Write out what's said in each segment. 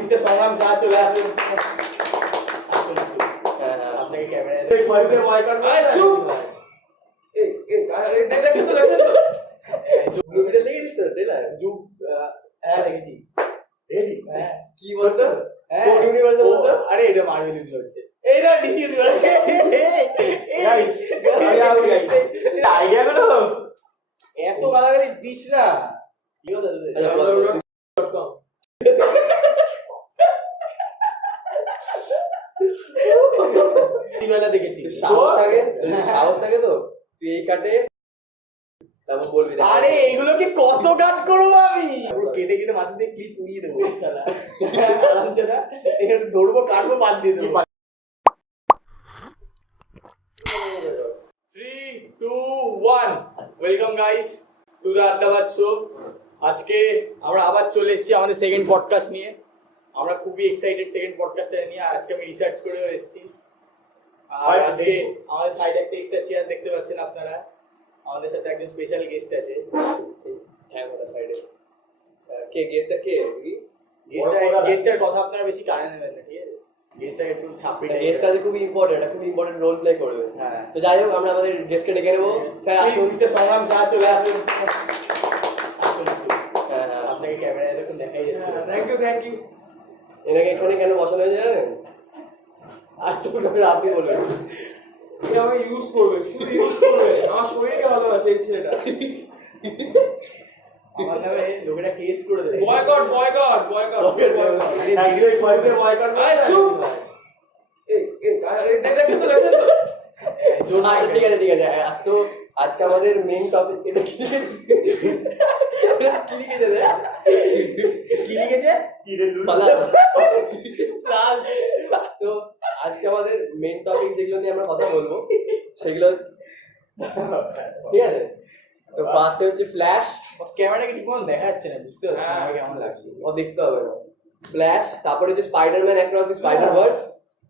Mister সংগ্রাম sir চলে আসবেন। আপনাকে ক্যামেরায় বয়কট দেখেন তো ব্লু মিটার দেখেছিস তো ট্রেলার ব্লু? হ্যাঁ দেখেছি। কি বলতো? কোন ইউনিভার্সে বলতো? আরে এটা মার্ভেল ইউনিভার্সে, এই না ডিসি ইউনিভার্সে। গাইস আইডিয়া গুলো এত গালাগালি দিস না। কি হলো মেলা দেখেছি, সাহস থাকে তো তুই এই কাটে তারপর বলবি। আরে এইগুলোকে কত কাট করবো আমি, কেটে কেটে মাঝে দিয়ে ক্লিপ নিয়ে দেবো। ধরবো কাটবো বাদ দিয়ে দেবো। 3, 2, 1 welcome guys to the Addabaz show. আজকে আমরা আবার চলে এসেছি আমাদের সেকেন্ড পডকাস্ট নিয়ে। আমরা খুবই এক্সাইটেড সেকেন্ড পডকাস্টটা নিয়ে। আজকে আমি রিসার্চ করে এসেছি। আর আজকে আমাদের সাইডে একটা এক্সট্রা চেয়ার দেখতে পাচ্ছেন আপনারা। আমাদের সাথে একজন স্পেশাল গেস্ট আছে। হ্যাঁ ওটা সাইডে কে গেস্টটা কে? গেস্টের কথা আপনারা বেশি কানে নেবেন না, ঠিক আছে? গেস্টটা একটু ছাপড়ি, গেস্ট আছে খুবই ইম্পর্টেন্ট, খুব ইম্পর্টেন্ট রোল প্লে করবে। হ্যাঁ তো যাই হোক আমরা আমাদের গেস্টকে ডেকে নেবো। স্যার আসুন, মিস্টার সংগ্রাম স্যার চলে আসুন। হ্যাঁ আপনাকে ক্যামেরায় দেখুন দেখাই যাচ্ছে। Thank you. এনাকে এখানে কেন বসানো হয়েছে জানেন? আচ্ছা আপনি বলবেন। আমাকে ইউজ করবে, শুধু ইউজ করবে। আমার শরীরকে ভালোবাসে এই ছেলেটা। আমার নামে লোকেরা কেস করে দেবে। বয়কট। চুপ। দেখেন তো। ঠিক আছে। তো আজকে আমাদের মেইন টপিক এটা কি লিখেছে? তো আজকে আমাদের মেইন টপিক যেগুলো নিয়ে আমরা কথা বলবো সেগুলো, ঠিক আছে? তো ফার্স্টে হচ্ছে ফ্ল্যাশ। ক্যামেরাটাকে ঠিক মতো দেখা যাচ্ছে না, বুঝতে পারছি না কেমন লাগছে, ও দেখতে হবে না। ফ্ল্যাশ, তারপরে হচ্ছে স্পাইডারম্যান অ্যাক্রস দ্য স্পাইডার-ভার্স,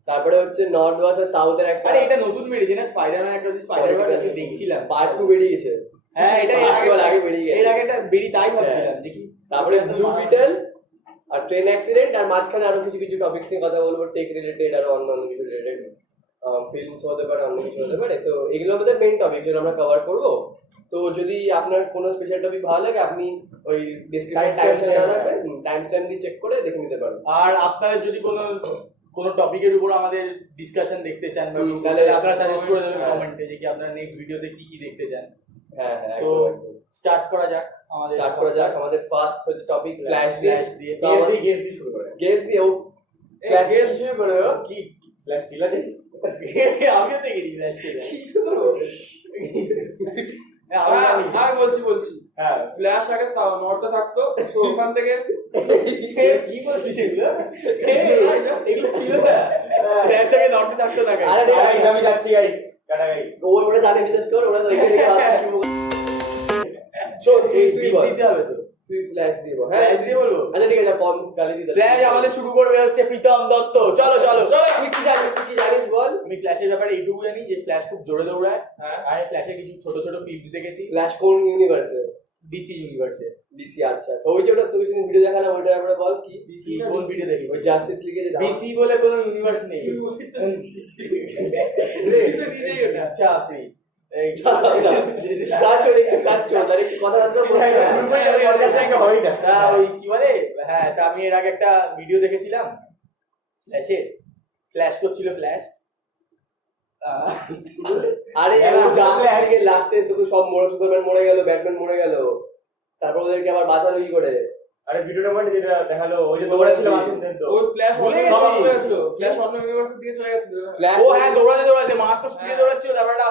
তারপরে হচ্ছে নর্থ ভার্সেস সাউথের একটা। আরে এটা নতুন বেরিয়েছে না, স্পাইডারম্যান অ্যাক্রস দ্য স্পাইডার-ভার্স, আজকে দেখছিলাম পার্ট 2 বেরিয়ে গেছে। হ্যাঁ এটা আগে বেরিয়ে গেছে, এর আগে একটা তাই ভাবছিলাম দেখি। তারপরে ব্লু বিটল আর ট্রেন অ্যাক্সিডেন্ট, আর মাঝখানে আরো কিছু টপিকস নিয়ে কথা বলবো, টেক রিলেটেড আর অন্যান্য কিছু রিলেটেড, ফিল্মস হতে পারে, অন্য কিছু হতে পারে। তো এগুলো আমাদের মেইন টপিক যেটা আমরা কভার করবো। তো যদি আপনার কোনো স্পেশাল টপিক ভালো লাগে আপনি ওই ডেসক্রিপশন টাইম স্ট্যাম্প দিয়ে চেক করে দেখে নিতে পারেন। আর আপনাদের যদি কোনো টপিকের উপর আমাদের ডিসকাশন দেখতে চান বা তাহলে আপনারা সাজেস্ট করে দেবেন কমেন্টে যে কি আপনারা নেক্সট ভিডিওতে কি দেখতে চান। হ্যাঁ তো স্টার্ট করা যাক আমাদের ফার্স্ট হচ্ছে টপিক ফ্ল্যাশ দিয়ে। তো গেস দিয়ে শুরু করে, গেস দিয়ে শুরু করে। কি ফ্ল্যাশ টিলা দিস? আমিও দেখিনি ফ্ল্যাশ টিলা। কি করব আমি বলছি। হ্যাঁ ফ্ল্যাশ আগে নর্থে থাকতো, তো ওখান থেকে কি বলছিস এগুলো ছিল না। ফ্ল্যাশ আগে নর্থে থাকতো না। আরে গাইস আমি যাচ্ছি গাইস, টাটা গাইস। ওরা জানে বিশেষ করে, ওরা তো এখানে সো তুই দিতে হবে তো, তুই ফ্ল্যাশ দিব। হ্যাঁ ফ্ল্যাশ দিয়ে বলবো। আচ্ছা ঠিক আছে, কম গালি দিতে। ফ্ল্যাশ আমাদের শুরু করবে হচ্ছে প্রীতম দত্ত। চলো তুই কি জানিস বল। আমি ফ্ল্যাশের ব্যাপারে এইটুকু জানি যে ফ্ল্যাশ খুব জোরে দৌড়ায়। হ্যাঁ আর ফ্ল্যাশে কিছু ছোট ক্লিপস দেখেছি। ফ্ল্যাশ কোন ইউনিভার্সে? ডিসি ইউনিভার্সে। ডিসি আচ্ছা। ওই যে ওটা তুই সেদিন ভিডিও দেখালাম, ওইটা আমরা বল কি ডিসি কোন ভিডিও দেখিস? ওই জাস্টিস লিগে যে ডিসি বলে কোনো ইউনিভার্স নেই। আচ্ছা আপনি আমি এর আগে একটা ভিডিও দেখেছিলাম ফ্ল্যাশের, ফ্ল্যাশ করছিল ফ্ল্যাশ। আরে লাস্টে তোকে সব সুপারম্যান মরে গেল, ব্যাটম্যান মরে গেল, তারপর ওদেরকে আবার বাঁচালো কি করে? আরে ভিডিওটা মানে যেটা দেখালো ওই যে দৌড়াচ্ছিল ওর ফ্ল্যাশ হয়ে গেছিল, ফ্ল্যাশ অন্য ইউনিভার্সের দিকে চলে গেছিল। ও হ্যাঁ দৌড়াতে মারাত্মক স্পিডে দৌড়াচ্ছিল। ব্যাপারটা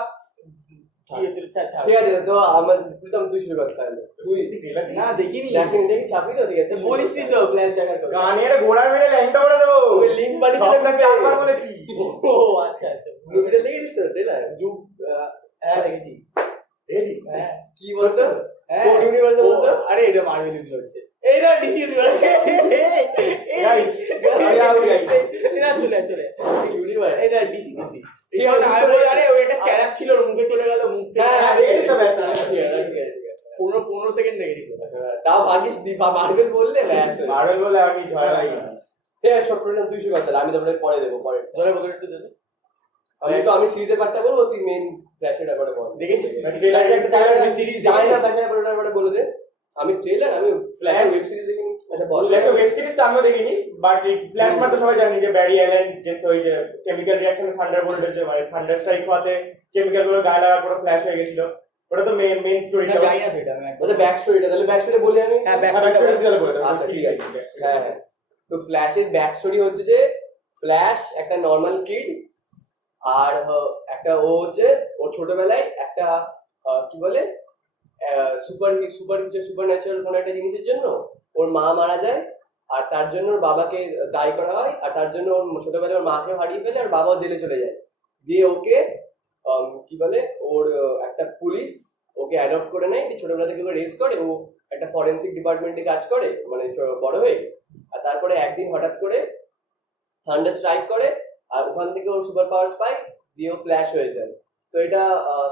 ঠিক আছে। তো আমার প্রীতম তুই শুরু কর তাহলে। তুই না দেখিনি ছাপি তো, ঠিক আছে বলিস নি তো ফ্ল্যাশ দেখার কথা। গানের গোড়া মেরে ল্যাংটা করে দেবো, ওই লিংক পাঠিয়েছিলাম চারবার বলেছি। ও আচ্ছা ব্লু মিটার দেখেছিস তো ট্রেলার? হ্যাঁ দেখেছি। কি বলতো? কোন ইউনিভার্সে বলতো? আরে এটা মার্ভেল ইউনিভার্সে, এই না ডিসি ইউনিভার্সে। গাইস চলে ইউনিভার্স, এই না ডিসি। আরে ওই একটা স্ক্যারাপ ছিল, মুখে চলে গেল, মুখ। হ্যাঁ দেখেছিস তো? 15 সেকেন্ড দেখেছি। তাও ভাগিস মার্ভেল বললে, মার্ভেল বলে আমি ঝড় হ্যাঁ শর্ট ফিল্ম তুই শুরু কর তাহলে, আমি তারপরে পরে দেবো, পরে জলের বোতল একটু দেবো। আমি সিরিজের পার্টটা বলবো, তুই মেইন ফ্ল্যাশের ব্যাপারে বল। দেখেছিস ফ্ল্যাশ একটা সিরিজ জানি না, ফ্ল্যাশের ব্যাপারে বলে দে। আমি ট্রেলার, আমি ফ্ল্যাশ ওয়েব সিরিজ দেখিনি। আচ্ছা বল। ফ্ল্যাশ ওয়েব সিরিজ তো আমিও দেখিনি, বাট এই ফ্ল্যাশ মানে তো সবাই জানি যে ব্যারি অ্যালেন যে ওই যে কেমিক্যাল রিঅ্যাকশনে থান্ডারবোল্টের যে মানে থান্ডার স্ট্রাইক হওয়াতে কেমিক্যাল গুলো গায়ে লাগার পরে ফ্ল্যাশ হয়ে গেছিল, ওটা তো মেইন স্টোরিটা। জানি না তো এটা আমি আচ্ছা ব্যাক স্টোরিটা তাহলে, ব্যাক স্টোরি বলি আমি। হ্যাঁ ব্যাক ব্যাক স্টোরি দিতে বলে দাও। আচ্ছা ঠিক আছে, হ্যাঁ হ্যাঁ। তো ফ্ল্যাশের ব্যাক স্টোরি হচ্ছে যে ফ্ল্যাশ একটা নর্মাল কিড, আর একটা ও হচ্ছে ও ছোটবেলায় একটা কি বলে সুপার ন্যাচারাল কোনো একটা জিনিসের জন্য ওর মা মারা যায়, আর তার জন্য ওর বাবাকে দায়ী করা হয়, আর তার জন্য ওর ছোটবেলায় ওর মাকে হারিয়ে ফেলে, আর বাবাও জেলে চলে যায়। দিয়ে ওকে কি বলে ওর একটা পুলিশ ওকে অ্যাডপ্ট করে নেয়, ছোটবেলা থেকে ওকে রেস করে, ও একটা ফরেন্সিক ডিপার্টমেন্টে কাজ করে মানে বড় হয়ে। আর তারপরে একদিন হঠাৎ করে থান্ডার স্ট্রাইক করে, আর ওখান থেকে ওর সুপার পাওয়ার্স পায়, দিয়ে ও ফ্ল্যাশ হয়ে যায়। তো এটা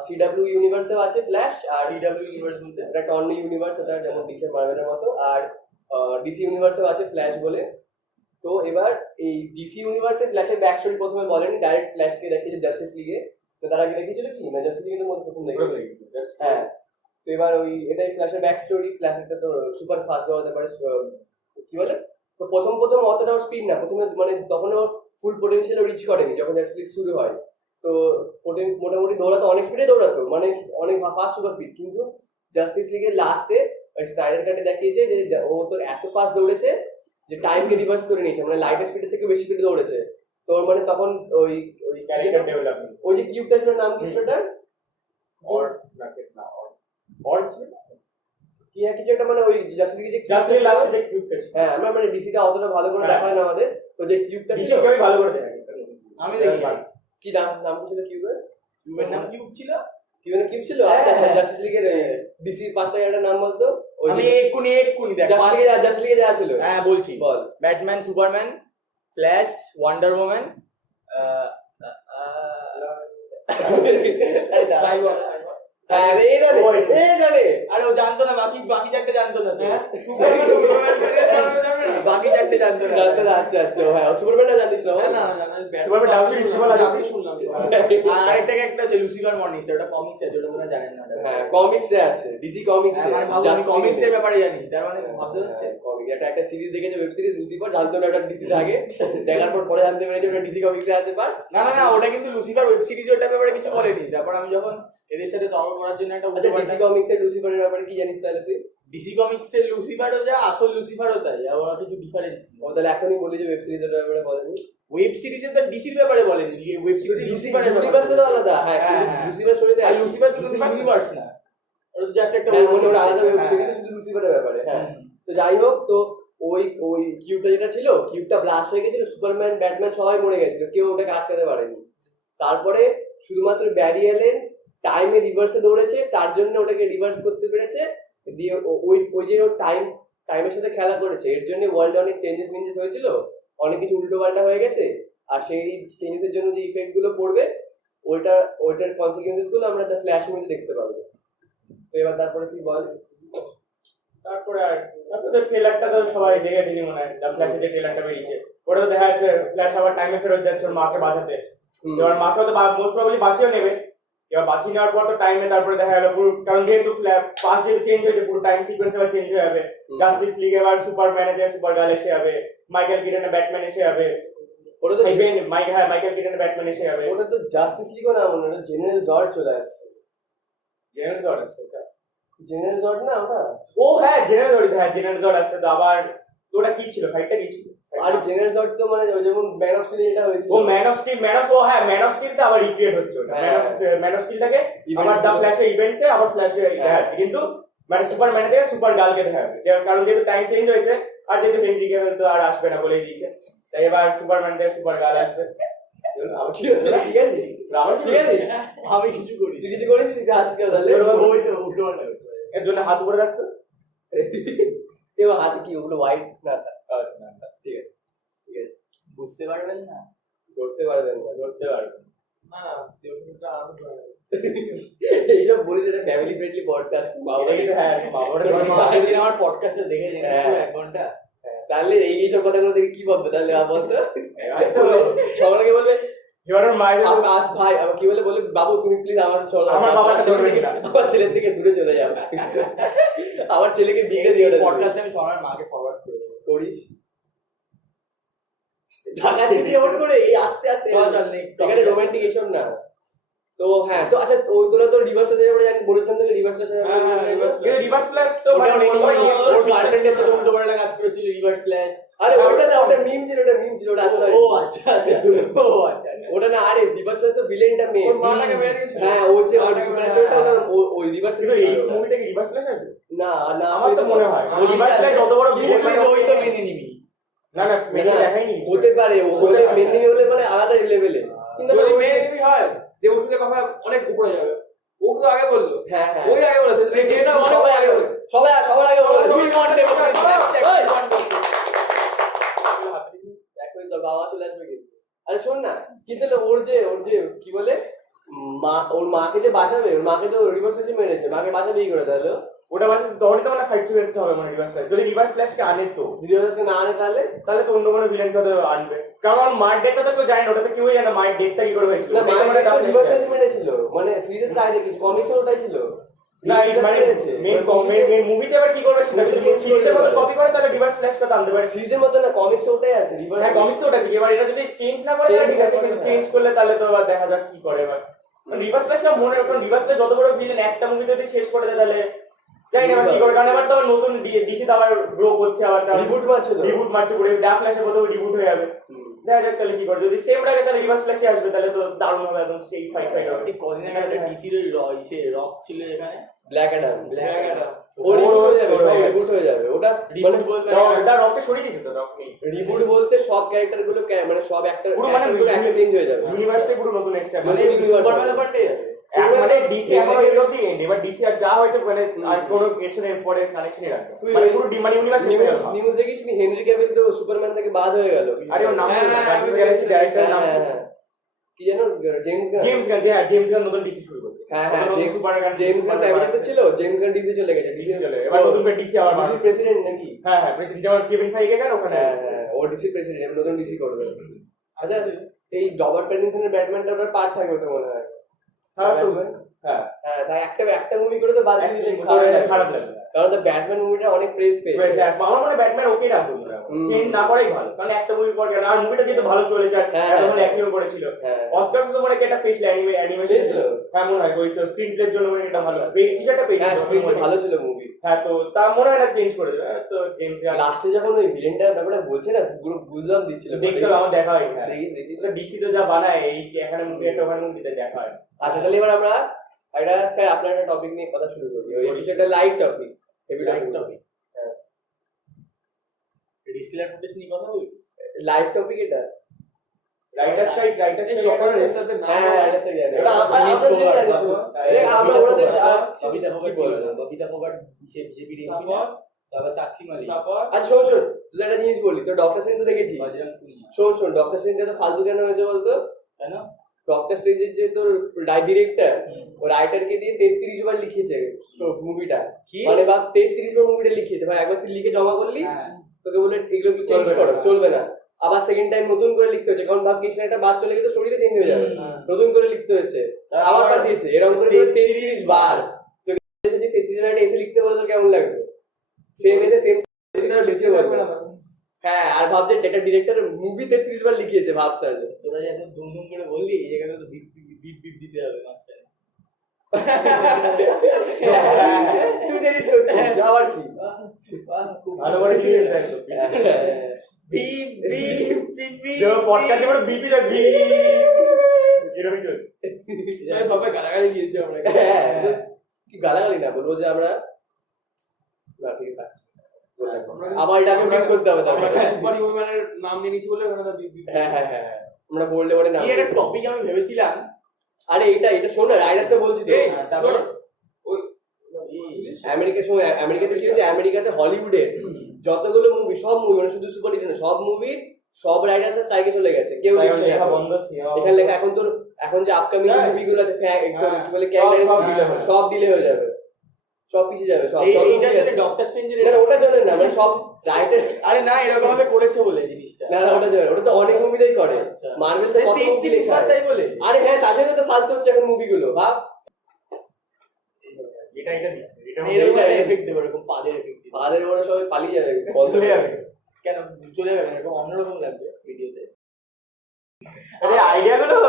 সিডব্লিউ ইউনিভার্সেও আছে ফ্ল্যাশ, আর সিডব্লিউ ইউনিভার্স বলতে এটা টর্নি ইউনিভার্স, এটা যেমন ডিসি মার্ভেলের মতো, আর ডিসি ইউনিভার্সেও আছে ফ্ল্যাশ বলে। তো এবার এই ডিসি ইউনিভার্সে ফ্ল্যাশের ব্যাক স্টোরি প্রথমে বলেনি, ডাইরেক্ট ফ্ল্যাশকে দেখিয়েছে জাস্টিস লিগে। তো তার আগে দেখিয়েছিল কি না জাস্টিস লিগের মধ্যে প্রথম দেখেছি। হ্যাঁ, তো এবার ওই এটাই ফ্ল্যাশের ব্যাক স্টোরি। ফ্ল্যাশটা তো সুপার ফাস্ট দৌড়াতে পারে, কি বলে তো প্রথম অতটা স্পিড না, প্রথমে মানে তখনও ফুল পোটেনশিয়াল রিচ করেনি যখন জাস্টিস শুরু হয়। তো মোটামুটি দৌড়াতো, অনেক স্পিডে দৌড়াতো, মানে অনেক ফাস্ট সুপার স্পিড। কিন্তু জাস্টিস লিগের লাস্টে ওই স্নাইডার কাটে দেখিয়েছে যে ও তো এত ফাস্ট দৌড়েছে যে টাইমকে রিভার্স করে নিয়েছে, মানে লাইটের স্পিডের থেকে বেশি স্পিডে দৌড়েছে। তো মানে তখন ওই ওই ক্যারেক্টার ডেভেলপমেন্ট, ওই যে কিউবটা ছিল, নাম কি ছিল ওটার? অর না অর কি কিছু একটা, মানে ওই জাস্টিস লিগে যে জাস্টিস লাস্টে যে কিউবটা ছিল। হ্যাঁ, আমরা মানে ডিসিটা অতটা ভালো করে দেখা হয় না আমাদের। তো যে কিউবটা ছিল কেউ ভালো করে দেখে আমি দেখি কি নাম কি ছিল কিউবের? কিউবের নাম কিউব ছিল, কিউব ছিল। আচ্ছা জাস্টিস লিগের ডিসির পাঁচটা একটা নাম বলতো। আমি এক্ষুনি দেখ জাস্টিস লিগে যা ছিল। হ্যাঁ বলছি, বল। Batman, Superman, Flash, Wonder Woman, আরে ও জানতো না, বাকি চারটে জানতো না। বাকি চারটে জানতো না। আচ্ছা হ্যাঁ, সুপারম্যানটা জানিস না? সুপারম্যান শুনলাম। আর একটা আছে লুসিফার মর্নিংস্টার, ওটা কমিক্স আছে, ওটা তোমরা জানেন না। হ্যাঁ কমিক্সে আছে, ডিসি কমিক্সে। মানে কমিক্সের ব্যাপারে জানি, তার মানে ভাবতে হচ্ছে কমিক একটা সিরিজ দেখেছে, ওয়েব সিরিজ লুসিফার, জানতো না ওটা ডিসি আগে, দেখার পর পরে জানতে পেরেছে ওটা ডিসি কমিক্সে আছে। বাট না ওটা কিন্তু লুসিফার ওয়েব সিরিজ, ওটার ব্যাপারে কিছু বলেনি। তারপর আমি যখন এদের সাথে তর্ক করার জন্য একটা ডিসি কমিক্সের লুসিফারের ব্যাপারে কি জানিস তাহলে তুই? ডিসি কমিক্সের লুসিফারও যা, আসল লুসিফারও তাই, আবার কিছু ডিফারেন্স নেই। ও তাহলে এখনই বলি যে ওয়েব সিরিজের ব্যাপারে বলেনি। ওয়েব সিরিজে তো ডিসির ব্যাপারে বলেনি, ওয়েব সিরিজে লুসিফারের ইউনিভার্স তো আলাদা। হ্যাঁ লুসিফার শরীরে, আর লুসিফার কিন্তু ইউনিভার্স না, ওটা জাস্ট একটা ওটা আলাদা ওয়েব সিরিজ, শুধু লুসিফারের ব্যাপারে। হ্যাঁ, তো যাই হোক, তো ওই কিউবটা যেটা ছিল, কিউবটা ব্লাস্ট হয়ে গেছিল, সুপারম্যান ব্যাটম্যান সবাই মরে গেছিল, কেউ ওটাকে আটকাতে পারেনি। তারপরে শুধুমাত্র ব্যারি অ্যালেন টাইমে রিভার্সে দৌড়েছে, তার জন্য ওটাকে রিভার্স করতে পেরেছে। দিয়ে ওই যে টাইমের সাথে খেলা করেছে, এর জন্য ওয়ার্ল্ডে অনেক চেঞ্জেস হয়েছিল, অনেক কিছু উল্টো পাল্টা হয়ে গেছে। আর সেই চেঞ্জেসের জন্য যে ইফেক্ট গুলো পড়বে, ওইটার কনসিকুয়েন্সেস গুলো আমরা দ্য ফ্ল্যাশ মুভিতে দেখতে পাবো। তো এবার তারপরে কি বল? তারপরে ট্রেলারটা তো সবাই দেখেছিনি মনে হয়, দ্য ফ্ল্যাশের যে ট্রেলারটা বেরিয়েছে, ওটা তো দেখা যাচ্ছে ফ্ল্যাশ আবার টাইমে ফেরত যাচ্ছে ওর মাকে বাঁচাতে। এবার মাকে তো মোস্ট প্রবাবলি বাঁচিয়েও নেবে। এবার বাঁচিয়ে নেওয়ার পর তো টাইমে তারপরে দেখা গেল পুরো, কারণ যেহেতু পাস যেহেতু চেঞ্জ হয়েছে, পুরো টাইম সিকোয়েন্স এবার চেঞ্জ হয়ে যাবে। জাস্টিস লিগ এবার সুপারম্যান এসে সুপার গার্ল এসে যাবে, মাইকেল কিটনের ব্যাটম্যান এসে যাবে। ওটা তো মাইকেল কিটনের ব্যাটম্যান এসে যাবে। ওটা তো জাস্টিস লিগও না, মনে হয় জেনারেল জর্জ চলে আসছে। জেনারেল জর্জ আসছে ওটা? জেনারেল জর্জ না ওটা? ও হ্যাঁ জেনারেল জর্জ আসছে। তো আবার ওটা কি ছিল, ফাইটটা কি ছিল? আর জেনারেল জর্জ তো মানে যেমন ম্যান অফ স্টিল যেটা হয়েছিল, ও ম্যান অফ স্টিলটা আবার রিক্রিয়েট হচ্ছে। ওটা ম্যান অফ স্টিলটাকে আবার দ্য ফ্ল্যাশে ইভেন্টসে আবার ফ্ল্যাশে দেখাচ্ছে, কিন্তু মানে সুপারম্যান থেকে সুপার গার্লকে দেখাবে, কারণ যেহেতু টাইম চেঞ্জ হয়েছে, আর যেহেতু হেনরি ক্যাভিল তো আর আসবে না বলেই দিয়েছে, তাই এবার সুপারম্যান থেকে সুপার গার্ল আসবে। ঠিক আছে আমি কিছু করি, তুই কিছু করিস আজকে? তাহলে এর জন্য হাত উপরে রাখতো, এবার হাতে কি ওগুলো হোয়াইট না থাক। ঠিক আছে বুঝতে পারবেন না, করতে পারবেন না। না এইসব বলেছে, এটা ফ্যামিলি ফ্রেন্ডলি পডকাস্ট। হ্যাঁ আমার পডকাস্টে দেখেছেন 1 ঘন্টা। তাহলে এইসব কথাগুলো থেকে কি ভাববে তাহলে বলতো হয়তো সবার আগে বলবে এবার ওর মায়ের ভাই আবার কি বলে বাবু তুমি প্লিজ আমার আমার বাবাটা চলবে কিনা? আমার ছেলের থেকে দূরে চলে যাও আমার ছেলেকে বিয়ে দিও না পডকাস্টে আমি সবার মাকে ফরওয়ার্ড করে দেবো। করিস ঢাকা থেকে ওর করে এই আস্তে আস্তে চল চল নেই এখানে রোমান্টিক এসব না তো হ্যাঁ তো আচ্ছা ওই তোরা তো রিভার্স ফ্ল্যাশ বলে জানি বলেছিলাম তোকে রিভার্স ফ্ল্যাশ রিভার্স ফ্ল্যাশ তো ওটা মানে ওর গার্লফ্রেন্ডের সাথে উল্টো পাল্টা কাজ করেছিল রিভার্স ফ্ল্যাশ। আরে ওটা না ওটা মিম ছিল ওটা আসলে ও আচ্ছা আচ্ছা ও আচ্ছা ওটা না আরে রিভার্স ফ্ল্যাশ তো ভিলেনটা মেয়ে ওর মাটাকে মেরে দিয়েছিল। হ্যাঁ ও যে মাটাকে মেরে ওই রিভার্স কিন্তু এই মুভিটা কি রিভার্স ফ্ল্যাশ আছে? না না আমার তো মনে হয় রিভার্স ফ্ল্যাশ যত বড় কি villain বলছিস, ওই তো মেনে নিবি। না না মেনে দেখাইনি হতে পারে ও হতে মেনে হলে মানে আলাদা লেভেলে কিন্তু যদি মেয়ে এমনি হয় দেবশ্রীদের কথা অনেক উপরে যাবে। ও তো আগে বললো, হ্যাঁ হ্যাঁ ওই আগে বলেছে মেয়েটা অনেক সবাই আগে আগে বলে। সবার আগে বলে We want democracy, hashtag we want democracy। এখন তোর বাবা চলে আসবে কিন্তু আরে শোন না কিন্তু ওর যে কি বলে মা ওর মাকে যে বাঁচাবে ওর মাকে তো রিভার্স ফ্ল্যাশে মেরেছে মাকে বাঁচাবে কি করে তাহলে ওটা বাস তখনই তো মানে ফাইট সিকোয়েন্সটা হবে মানে রিভার্স ফ্ল্যাশ যদি রিভার্স ফ্ল্যাশকে আনে তো রিভার্স ফ্ল্যাশকে না আনে তাহলে তাহলে তো অন্য কোনো ভিলেনকে হয়তো আনবে কারণ মায়ের ডেটটা তো কেউ জানে না ওটা তো কেউই জানে না মায়ের ডেটটা কি করে হয়েছিল না দেখে মাকে মানে তো রিভার্স ফ্ল্যাশে মেরেছিল মানে সিরিজে তাই দেখি কমিক্সে ওটাই ছিল না এই মানে মেন মুভিতে আবার কি করবে সেটা যদি সিরিজের মতো কপি করে তাহলে রিভার্স ফ্ল্যাশ কথা আনতে পারে সিরিজের মতো না কমিক্সে ওটাই আছে রিভার্স হ্যাঁ কমিক্স ওটা ঠিক এবার এটা যদি চেঞ্জ না করে তাহলে ঠিক আছে কিন্তু চেঞ্জ করলে তাহলে তো আবার দেখা যাক কি করে এবার রিভার্স ফ্ল্যাশটা মনে রাখুন রিভার্স ফ্ল্যাশ যত বড় ভিলেন একটা মুভিতে যদি শেষ করে দেয় তাহলে জানি না এবার কি করে কারণ এবার তো আবার নতুন ডিসি তো আবার গ্রো করছে আবার রিবুট মারছিল রিবুট মারছে পুরো ডা ফ্ল্যাশের মতো রিবুট হয়ে যাবে দেখা যাক তাহলে কি করে যদি সেম রাখে তাহলে রিভার্স ফ্ল্যাশে আসবে তাহলে তো দারুণ হবে একদম সেই ফাইট হবে এই কদিন আগে একটা ডিসির ওই রক ছিল এখানে ব্ল্যাক অ্যাডাম ব্ল্যাক অ্যাডাম। ও রিবুট হয়ে যাবে রিবুট হয়ে যাবে ওটা মানে Reboot বলতে দা রককে সরিয়ে দিয়েছে তো রক নেই রিবুট বলতে সব ক্যারেক্টার গুলো মানে সব একটা পুরো মানে একটা চেঞ্জ হয়ে যাবে ইউনিভার্সটাই পুরো নতুন এক্সট্রা মানে সুপারম্যানের পাল্টে যাবে। মানে ডিসি এখন এর অবধি এন্ড এবার ডিসি আর যা হয়েছে মানে আর কোনো এর পরে কানেকশনই রাখবে মানে পুরো মানে ইউনিভার্স নিউজ দেখিস নি হেনরি ক্যাভিল তো সুপারম্যান থেকে বাদ হয়ে গেল আরে ওর নাম হ্যাঁ, গ্যালাক্সি ডাইরেক্টর নাম কি জানো জেমস গান জেমস গান নতুন ডিসি শুরু করছে হ্যাঁ জেমস গান অ্যাভেঞ্জার্সে ছিল জেমস গান ডিসি চলে গেছে ডিসি চলে এবার নতুন করে ডিসি আবার ডিসি প্রেসিডেন্ট নাকি হ্যাঁ প্রেসিডেন্ট যেমন কেভিন ফাইগে গেল ওখানে ও ডিসি প্রেসিডেন্ট নতুন ডিসি করবে আচ্ছা এই রবার্ট প্যাটিনসনের ব্যাটম্যানটা ওটার পার্ট থাকবে তো মনে হয় হ্যাঁ তো হ্যাঁ হ্যাঁ তাই একটা মুভি করে তো বাদ দিয়ে দিলে খারাপ লাগবে কারণ তো ব্যাটম্যান মুভিটা অনেক প্রেস পেয়েছে আমার মনে ব্যাটম্যান ওকে রাখবো চেঞ্জ না করাই ভালো কারণ একটা মুভি পর গেল আর মুভিটা যেহেতু ভালো চলেছে আর এখন অ্যাক্টিং করেছিল হ্যাঁ অস্কারস তো মনে একটা পেয়েছিল অ্যানিমেশন ছিল হ্যাঁ মনে হয় ওই তো স্ক্রিন প্লের জন্য মনে এটা ভালো কিছু একটা পেয়েছিল হ্যাঁ স্ক্রিনটা ভালো ছিল মুভি হ্যাঁ তো তা মনে হয় না চেঞ্জ করে দেবে তো জেমস গান লাস্টে যখন ওই ভিলেনটার ব্যাপারে বলছে না পুরো গুজবাম দিচ্ছিল দেখতে হবে আমার দেখা হয় না দেখি দেখি ডিসি তো যা বানায় এই এখানে মুভি একটা ওখানে মুভিতে দেখা হয় আচ্ছা তাহলে এবার আমরা একটা স্যার আপনার একটা টপিক নিয়ে কথা শুরু করি ওই এপিসোডটা light topic heavy light topic wrestler footage নিয়ে কথা বলি। লাইট টপিক এটা রাইটার স্ট্রাইক সকলের রেসলারদের নাম হ্যাঁ রাইটার স্ট্রাইক জানি ওটা আমরা Manish আমরা Fogart, জানি শুধু। আমরা ওদের ববিতা ফোগাট কি ছিল বলবো? না, ববিতা ফোগাট বিজেপির এমপি তারপর তারপর সাক্ষী মালিক তারপর আচ্ছা শোন তুই একটা জিনিস বলি তো ডক্টর স্ট্রেঞ্জ তো দেখেছিস বজরং পুনিয়া শোন ডক্টর স্ট্রেঞ্জ এত ফালতু কেন হয়েছে বলতো তাই না? ডক্টর স্ট্রেঞ্জের যে তোর ডিরেক্টর ও রাইটারকে দিয়ে 33 বার লিখেছে মুভিটা কি? মানে ভাব 33 বার মুভিটা লিখেছে ভাই একবার তুই লিখে জমা করলি হ্যাঁ। তোকে বলে এগুলো চেঞ্জ করো চলবে না আবার সেকেন্ড টাইম নতুন করে লিখতে হচ্ছে কারণ ভাব কিছু একটা বাদ চলে গেলে শরীরে চেঞ্জ হয়ে যাবে নতুন করে লিখতে হচ্ছে আবার পাঠিয়েছে এরকম করে 33 বার তো এসে যদি 33 বার এসে লিখতে বলে তো কেমন লাগবে সেম এসে সেম 33 বার লিখতে পারবে না হ্যাঁ আর ভাব যে একটা ডিরেক্টর মুভি 33 বার লিখিয়েছে ভাব তাহলে তোরা যে এত দুম দুম করে বললি এই জায়গাটা তো বিপ বিপ বিপ দিতে হবে মাঝখানে। তুই জানি তো যাওয়ার কি ভালো করে কি বলতে বিপ বিপ বিপ বিপ যে পডকাস্টে পুরো বিপি যা বি এরকমই চলছে এই ভাবে গালাগালি দিয়েছি আমরা। কি গালাগালি না বলবো যে আমরা না ঠিক আছে আবার এটাকে বিপ করতে হবে আমরা তাহলে সুপার হিউম্যানের নাম নিয়ে নিয়েছি বলে ওখানে তো বিপ বিপ। হ্যাঁ আমরা বললে ওটা না কি একটা টপিক আমি ভেবেছিলাম আরে এটা শোন না রাইডার্সটা বলছি তো এই, তারপরে ওই আমেরিকাতে কি হচ্ছে আমেরিকাতে হলিউডে যতগুলো মুভি সব মুভি মানে শুধু সুপার হিরো না সব মুভি সব রাইডার্স স্ট্রাইকে চলে গেছে কেউ লিখছে না লেখা এখন। বন্ধ সিনেমা এখানে লেখা এখন যে আপকামিং হ্যাঁ। মুভিগুলো আছে কি বলে সব delay হবে। সব ডিলে হয়ে যাবে সব পিছিয়ে যাবে সব এইটা যত movie হচ্ছে আছে। ডক্টর স্ট্রেঞ্জের না না ওটার জন্য না মানে সব রাইটার আরে না এরকম ভাবে করেছে বলে জিনিসটা না না ওটা জন্য ওটা তো অনেক মুভিতেই করে আচ্ছা। মার্ভেল তো কত মুভি 33 বার তাই বলে আরে হ্যাঁ তার জন্য তো ফালতু হচ্ছে এখন মুভিগুলো ভাব এটা এরকম একটা এফেক্ট দেবো এরকম পাদের এফেক্ট বাদের ওরা সবাই পালিয়ে যাবে চলে যাবে কেন চলে যাবে না, এরকম অন্যরকম লাগবে ভিডিওতে। আরে আইডিয়া গুলো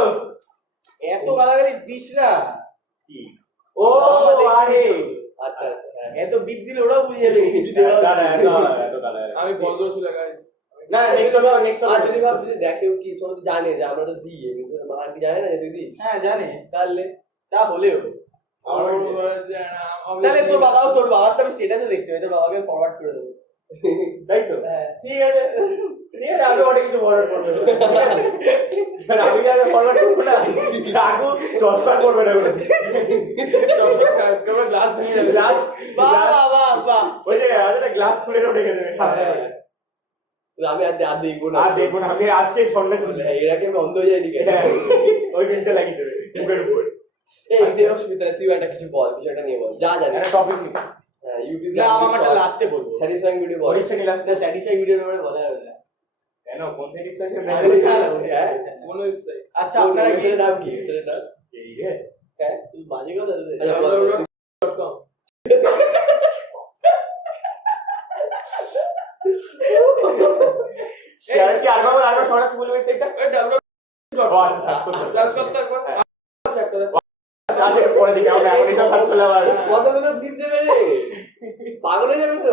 এত গালাগালি দিস না, কি ও আরে আচ্ছা আচ্ছা হ্যাঁ এত বিপ দিলে ওরাও বুঝে যাবে কিছু দেওয়া দাদা হচ্ছে। এত দাদা আমি ভদ্র ছিল গাইস। না নেক্সট আর যদি ভাব যদি দেখেও কি সব তো জানে যে আমরা তো দিই কিন্তু মার কি জানে না যে তুই দিস হ্যাঁ জানে, তাহলে তা হলেও আমার মনে হয় যে না, আমি- তাহলে তোর বাবারটা আমি স্টেটাসে দেখতে পাই, তোর বাবাকে ফরওয়ার্ড করে দেবো। তাই তো হ্যাঁ ঠিক আছে আমি অনেক কিছু ফরওয়ার্ড করবো আমি যাতে ফরওয়ার্ড করবো না রাগু চশমা করবে না তোমরা গ্লাস ভেঙে যাবে। গ্লাস বাহ বাহ বাহ বাহ। ওই যে একটা গ্লাস খুলে রেখে দেবে আমি আর দেখবো না আর দেখুন আমি আজকে সন্ধ্যে শুনলে এরাকে আমি অন্ধ হয়ে যাইনি কেন ওই প্রিন্টটা লাগিয়ে দেবে মুখের উপর এই দেবস মিত্রা তুই একটা কিছু বল কিছু একটা নিয়ে বল যা জানিস একটা টপিক নিয়ে হ্যাঁ ইউটিউব না আমারটা লাস্টে বলবো, স্যাটিসফাইং ভিডিও বল পরিষ্কার নিয়ে লাস্টে স্যাটিসফাই ভিডিওর ব্যাপারে বলা যাবে না। কেন কোন স্যাটিসফ্যাকশন হ্যাঁ কোন ওয়েবসাইট? আচ্ছা আপনার আপনারা কি নাম কি এটার নাম এই রে তুই বাজে কথা বলছিস? আচ্ছা, বল, বল। শেয়ার কি আরবার শর্ট কি বলবে সেটা ওই ডাব্লিউ ও আচ্ছা সার্চ করতে একবার। হ্যাঁ। আচ্ছা, একটা দেখ। আচ্ছা একটু পরে দেখি আমরা এখন এসব সার্চ করলে আবার কতগুলো টিপ দেবে রে পাগল হয়ে যাবে তো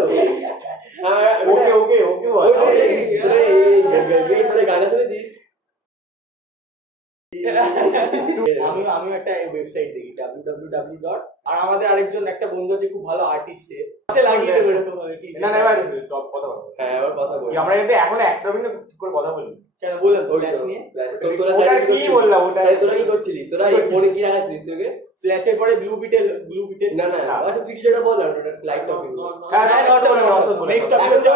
হ্যাঁ ওকে ওকে ওকে বল তোরা গানা শুনেছিস আমি একটা ওয়েবসাইট দেখি www. আর আমাদের আরেকজন একটা বন্ধু আছে খুব ভালো আর্টিস্ট, সে লাগিয়ে দেবে এরকম ভাবে click না না এবার stop, কথা বল হ্যাঁ আবার কথা বল কি আমরা কিন্তু এখন একটা মিনিট ঠিক করে কথা বলি কেন বললেন তো ফ্ল্যাশ নিয়ে? তোরা ওটা কি বললাম ওটা তোরা কি করছিলিস তোরা এই ফোনে কি রাখাচ্ছিলিস তোকে ফ্ল্যাশের পরে ব্লু বিটেল না না আচ্ছা তুই কিছু একটা বল না ওটা লাইট টপিক হ্যাঁ নেক্সট টপিক হচ্ছে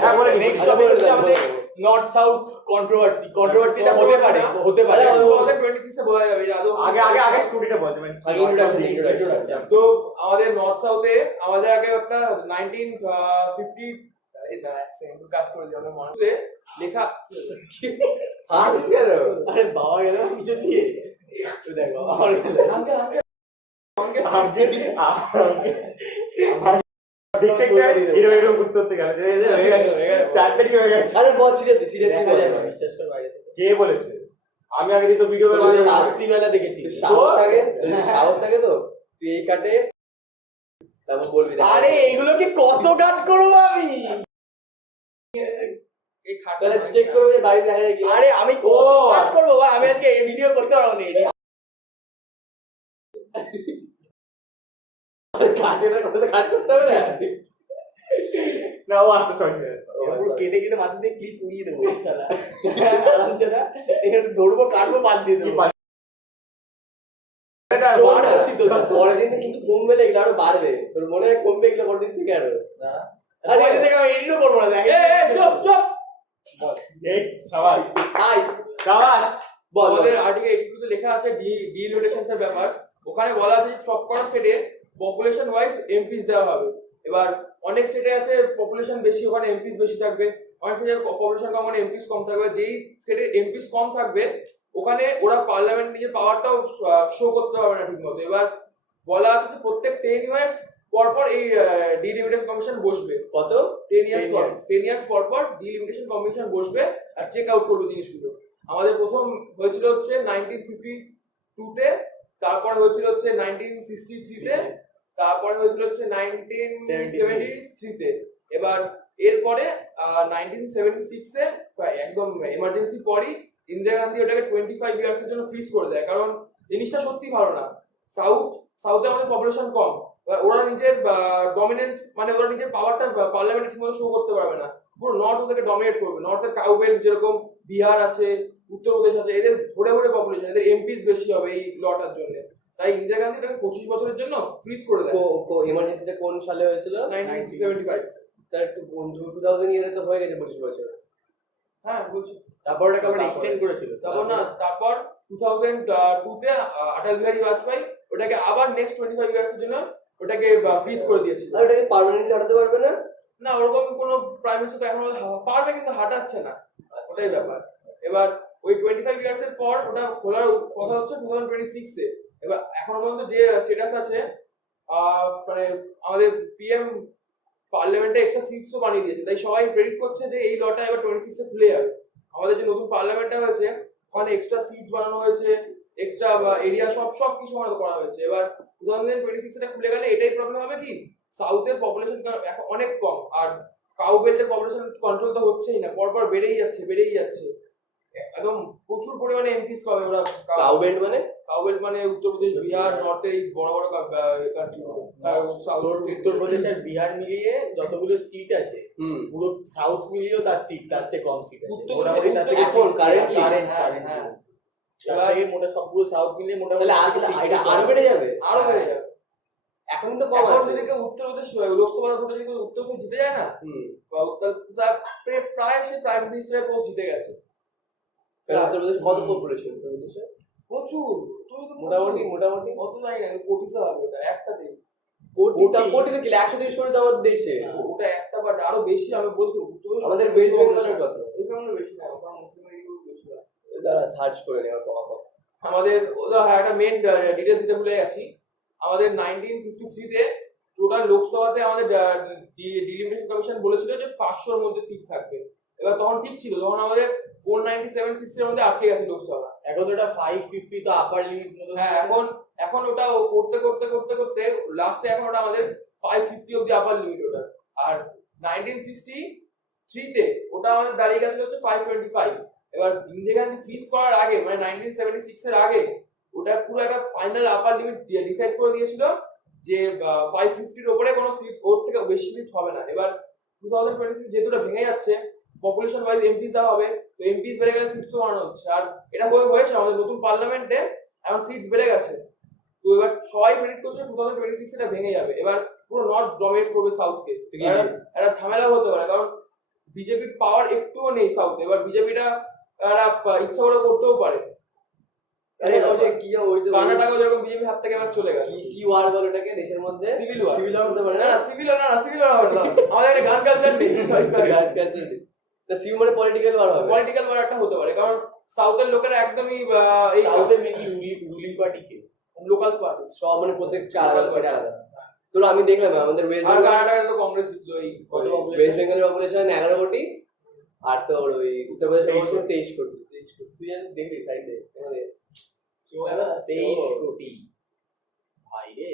হ্যাঁ, বলে নি। নেক্সট টপিক হচ্ছে আমাদের নর্থ সাউথ কন্ট্রোভার্সিটা হতে পারে আরে, 2026 এ বোঝা যাবে যে আদৌ আগে স্টুডিওটা বল তুমি আগে introduction. তো আমাদের নর্থ সাউথে আমাদের আগে একটা 1950 এই দাঁড়া এক সেকেন্ড কাট করে দিও আমার মনে লেখা হাসিস কেন আরে বাবা গেল কিছু দিয়ে তুই দেখ বাবা আমার গেল আঙ্কেল আঙ্কেল দেখতে এরকম করতে গেল হয়ে গেছে চারটে কি হয়ে গেছে আরে বল সিরিয়াসলি দেখা যায় না, বিশ্বাস কর বাইরে থেকে। কে বলেছে আমি আগে তো ভিডিও রাত্রিবেলা দেখেছি। সাহস থাকে সাহস থাকে তো তুই এই কাটে তারপর বলবি দেখ। আরে এইগুলোকে কত কাট করবো আমি? এই খাটটা তাহলে চেক করবে বাড়ি দেখা যায় কি আরে আমি কত কাট করবো ভাই? আমি আজকে এই ভিডিও করতে পারবো না edit। কাটে না কাট করতে হবে না না ও আচ্ছা সরি পুরো কেটে কেটে মাথা দিয়ে ক্লিপ উড়িয়ে দেবো শালা। আরামজাদা, এখানে ধরবো কাটবো বাদ দিয়ে দেবো। শোন না, করছি তো। পরের দিন কিন্তু কমবে না এগুলো আরো বাড়বে তোর মনে হয় কমবে এগুলো পরের দিন থেকে আরো আরে এখান থেকে আমি এডিটও করবো না দেখ। চুপ চুপ এই সাবাস হাই সাবাস বল আমাদের আর্টিকেল একটুতে লেখা আছে ডিলিমিটেশনস এর ব্যাপার। ওখানে বলা আছে সব কটা স্টেটে পপুলেশন ওয়াইজ এমপিস দেওয়া হবে। এবার অনেক স্টেটে আছে পপুলেশন বেশি, ওখানে এমপিস বেশি থাকবে। অনেক স্টেটে পপুলেশন কম, ওখানে এমপিস কম থাকবে। যেই স্টেটে এমপিস কম থাকবে ওখানে ওরা পার্লামেন্ট নিজের পাওয়ারটাও শো করতে পারবে না ঠিক মতো। এবার বলা আছে যে প্রত্যেক 10 ইয়ার্স পর পর এই ডিলিমিটেশন কমিশন বসবে। কত 10 ইয়ার্স পর পর ডিলিমিটেশন কমিশন বসবে আর চেক আউট করবে জিনিসগুলো। আমাদের প্রথম হয়েছিল হচ্ছে 1952 তে, তারপর হয়েছিল হচ্ছে 1963 তে, তারপর হয়েছিল হচ্ছে 1973 তে। এবার এরপরে 1976 এ একদম এমার্জেন্সি পরই ইন্দিরা গান্ধী ওটাকে 25 ইয়ার্স এর জন্য ফ্রিজ করে দেয়। কারণ জিনিসটা সত্যি ভালো না। সাউথে আমাদের পপুলেশন কম, এবার ওরা নিজের ডমিনেন্স মানে ওরা নিজের পাওয়ারটা পার্লামেন্টে ঠিকমতো শো করতে পারবে না। পুরো নর্থ ওদেরকে ডমিনেট করবে। নর্থের কাউবেল্ট যেরকম বিহার আছে, উত্তরপ্রদেশ আছে, এদের ভরে ভরে পপুলেশন, এদের এমপিস বেশি হবে এই লটার জন্য। তাই ইন্দিরা গান্ধী এটাকে 25 বছরের জন্য ফ্রিজ করে দেয়। এমার্জেন্সিটা কোন সালে হয়েছিল 1975। তার একটু 2000 ইয়ারে তো হয়ে গেছে 25 বছর হ্যাঁ বলছি। তারপর ওটাকে আবার এক্সটেন্ড করেছিল। তারপর 2002 তে অটল বিহারী বাজপেয়ী ওটাকে আবার নেক্সট 25 ইয়ার্স এর জন্য ওটাকে ফ্রিজ করে দিয়েছিল। আর ওটাকে পার্মানেন্টলি হটাতে পারবে না? না ওরকম কোনো প্রাইম মিনিস্টার এখন পারবে কিন্তু হাঁটাচ্ছে না, ওটাই ব্যাপার। এবার ওই 25 ইয়ার্স এর পর ওটা খোলার কথা হচ্ছে 2026 এ। এবার এখনো পর্যন্ত যে স্ট্যাটাস আছে মানে আমাদের পিএম পার্লামেন্টে এক্সট্রা সিটসও বানিয়ে দিয়েছে, তাই সবাই প্রেডিক্ট করছে যে এই লটা এবার 26 এ খুলে যাবে। আমাদের যে নতুন পার্লামেন্টটা হয়েছে ওখানে এক্সট্রা সিটস বানানো হয়েছে, এক্সট্রা এরিয়া সব কিছু বানানো করা হয়েছে। এবার 2026 এটা খুলে গেলে এটাই প্রবলেম হবে কি, সাউথের পপুলেশন এখন অনেক কম, আর কাউ বেল্টের পপুলেশন কন্ট্রোল তো হচ্ছেই না, পরপর বেড়েই যাচ্ছে একদম প্রচুর পরিমাণে এমপিস পাবে ওরা। কাউ বেল্ট মানে? কাউ বেল্ট মানে উত্তরপ্রদেশ, বিহার, নর্থের এই বড় বড় কান্ট্রি। উত্তরপ্রদেশ আর বিহার মিলিয়ে যতগুলো সিট আছে পুরো সাউথ মিলিয়েও তার সিট তার চেয়ে কম সিট আছে। মোটামুটি তার থেকে এখন কারেন্ট currently? মোটা সবগুলো সাউথ মিলিয়ে মোটামুটি আরো বেড়ে যাবে। এখন তো কম এখন আছে। যদি কেউ উত্তরপ্রদেশ লোকসভা ভোটে যদি কেউ উত্তরপ্রদেশ জিতে যায় না, বা প্রায় সে প্রাইম মিনিস্টারের পোস্ট জিতে গেছে। উত্তরপ্রদেশ কত পপুলেশন? উত্তরপ্রদেশে প্রচুর, মোটামুটি কত জানি না, কোটিতে হবে ওটা একটা দিন। কোটি তো কি 130 কোটি তো আমাদের দেশে। ওটা একটা বাট আরো বেশি আমি বলছি। আমাদের ওয়েস্ট বেঙ্গলের কত? ওয়েস্ট বেঙ্গলের বেশি না, ওখানে মুসলিম এরিয়াগুলো বেশি হয়। দাঁড়া সার্চ করে নেওয়ার পর আমাদের একটা মেন ডিটেলস দিতে ভুলে গেছি। আমাদের 1953 তে টোটাল লোকসভাতে আমাদের ডিলিমিটেশন কমিশন বলেছিল যে 500-র মধ্যে সিট থাকবে। এবার তখন ঠিক ছিল, তখন আমাদের 497-60 এর মধ্যে আটকে গেছে লোকসভা। এখন তো এটা 550 তো আপার লিমিট মতো। হ্যাঁ, এখন ওটা করতে লাস্টে এখন ওটা আমাদের 550 অব্দি আপার লিমিট ওটা। আর 1963 তে ওটা আমাদের দাঁড়িয়ে গেছিল হচ্ছে 525। এবার ইন্দিরা গান্ধী ফ্রিজ করার আগে মানে 1976 এর আগে ওটা পুরো একটা ফাইনাল আপার লিমিট ডিসাইড করে দিয়েছিল যে 550 এর উপরে কোনো সিট, ওর থেকে বেশি সিট হবে না। এবার 2026 যেহেতু এটা ভেঙে যাচ্ছে, পপুলেশন ওয়াইজ এমপিস দেওয়া হবে, তো এমপিস বেড়ে গেলে সিটসও বাড়ানো হচ্ছে। আর এটা হয়েছে আমাদের নতুন পার্লামেন্টে, এখন সিটস বেড়ে গেছে। তো এবার সবাই প্রেডিক্ট করছে 2026 এটা ভেঙে যাবে। এবার পুরো নর্থ ডমিনেট করবে সাউথকে। একটা ঝামেলাও হতে পারে, কারণ বিজেপির পাওয়ার একটুও নেই সাউথে। এবার বিজেপিটা ইচ্ছা করে করতেও পারে। কর্ণাটকও যেরকম বিজেপি হাত থেকে এবার চলে গেল। কি ওয়ার বলে এটাকে দেশের মধ্যে? Civil war. সিভিল ওয়ার হতে পারে না, সিভিল ওয়ার হবে না। আমাদের এখানে গান কালচার নেই। সিভিল মানে পলিটিক্যাল ওয়ার হবে। পলিটিক্যাল ওয়ার একটা হতে পারে, কারণ সাউথের লোকেরা একদমই এই সাউথের মেনলি রুলিং পার্টি কে, লোকাল পার্টি সব মানে প্রত্যেকটা আলাদা সেটা আলাদা। তোর আমি দেখলাম আমাদের ওয়েস্ট আর বেঙ্গল, কর্ণাটকে তো কংগ্রেস জিতলো। এই ওয়েস্ট বেঙ্গলের পপুলেশন 11 কোটি, আর তোর ওই উত্তরপ্রদেশের পপুলেশন 23 কোটি। তুই জানি দেখবি সাইডে আমাদের 23 কোটি ভাই রে।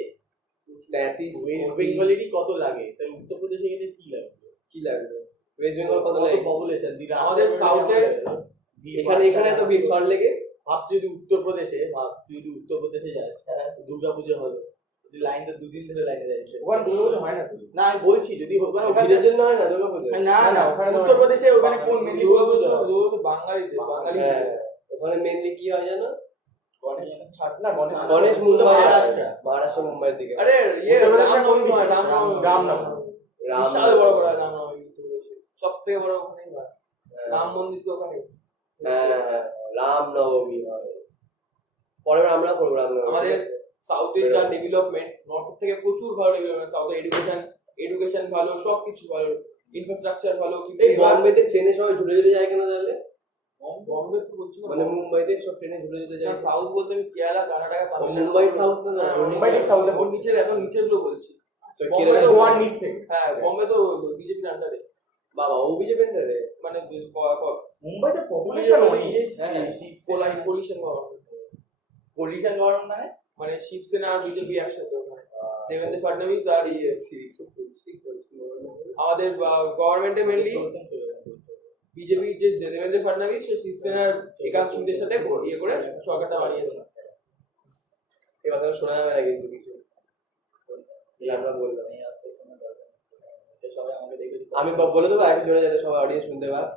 33 ওয়েস্ট বেঙ্গলেরই কত লাগে, তাহলে উত্তরপ্রদেশে গেলে কি লাগবে? কি লাগবে? ওয়েস্ট বেঙ্গল কত লাগে পপুলেশন? আমাদের সাউথের এখানে তো বিগ শর্ট লেগে ভাব যদি উত্তরপ্রদেশে যাস, দুর্গাপুজো হলো, যদি লাইন তো 2 দিন ধরে লাইনে যাচ্ছে। ওখানে দুর্গাপুজো হয় না তো? না আমি বলছি যদি ওখানে ভিড়ের জন্য হয় না দুর্গাপুজো। না ওখানে উত্তরপ্রদেশে ওখানে কোন মেনলি দুর্গাপুজো হয়? বাঙালি হ্যাঁ, ওখানে মেইনলি কি হয় জানো? গণেশ মহারাষ্ট্র মুম্বাইয়ের দিকে। আরে ইয়ে উত্তরপ্রদেশে রামনবমী হয়, রামনবমী। বিশাল বড় বড় রামনবমী উত্তরপ্রদেশে সবথেকে বড় ওখানেই হয়। রাম মন্দির তো ওখানে। হ্যাঁ, রামনবমী হয়। পরে আমরা করবো রামনবমী। আমাদের সাউথের যা ডেভেলপমেন্ট, নর্থের থেকে প্রচুর ভালো ডেভেলপমেন্ট। সাউথে এডুকেশন ভালো, সবকিছু ভালো, ইনফ্রাস্ট্রাকচার ভালো। কিন্তু এই বম্বেতে ট্রেনে সবাই ঝুলে যায় কেন তাহলে? বম্বে তো বলছি না, মানে মুম্বাইতে সব ট্রেনে ঝুলে যায়। সাউথ বলতে আমি কেরালা, কর্ণাটকা, তামিলনাড়ু। মুম্বাই সাউথ না? মুম্বাই ঠিক সাউথে ওর নিচে একদম নিচের গুলো বলছি। বম্বে তো ওয়ান নিচ থেকে। হ্যাঁ, বম্বে তো বিজেপির আন্ডারে। বাবা ও বিজেপি রে, মানে মুম্বাইতে পপুলেশন অনেক। পলিটিশিয়ান গভর্নমেন্ট মানে শিবসেনা আর বিজেপি একসাথে ওখানে। দেবেন্দ্র ফডনবিস আর আমাদের গভর্নমেন্টে মেনলি বিজেপি যে দেবেন্দ্র ফডনবিস সে শিবসেনার একাধিক সিংদের সাথে ইয়ে করে সরকারটা বানিয়েছে। এই কথা শোনা যাবে না কিন্তু কিছু আমরা বললাম। সবাই আমাকে দেখে আমি বলে দেবো একটু জোরে যাতে সবাই অডিয়েন্স শুনতে পায়।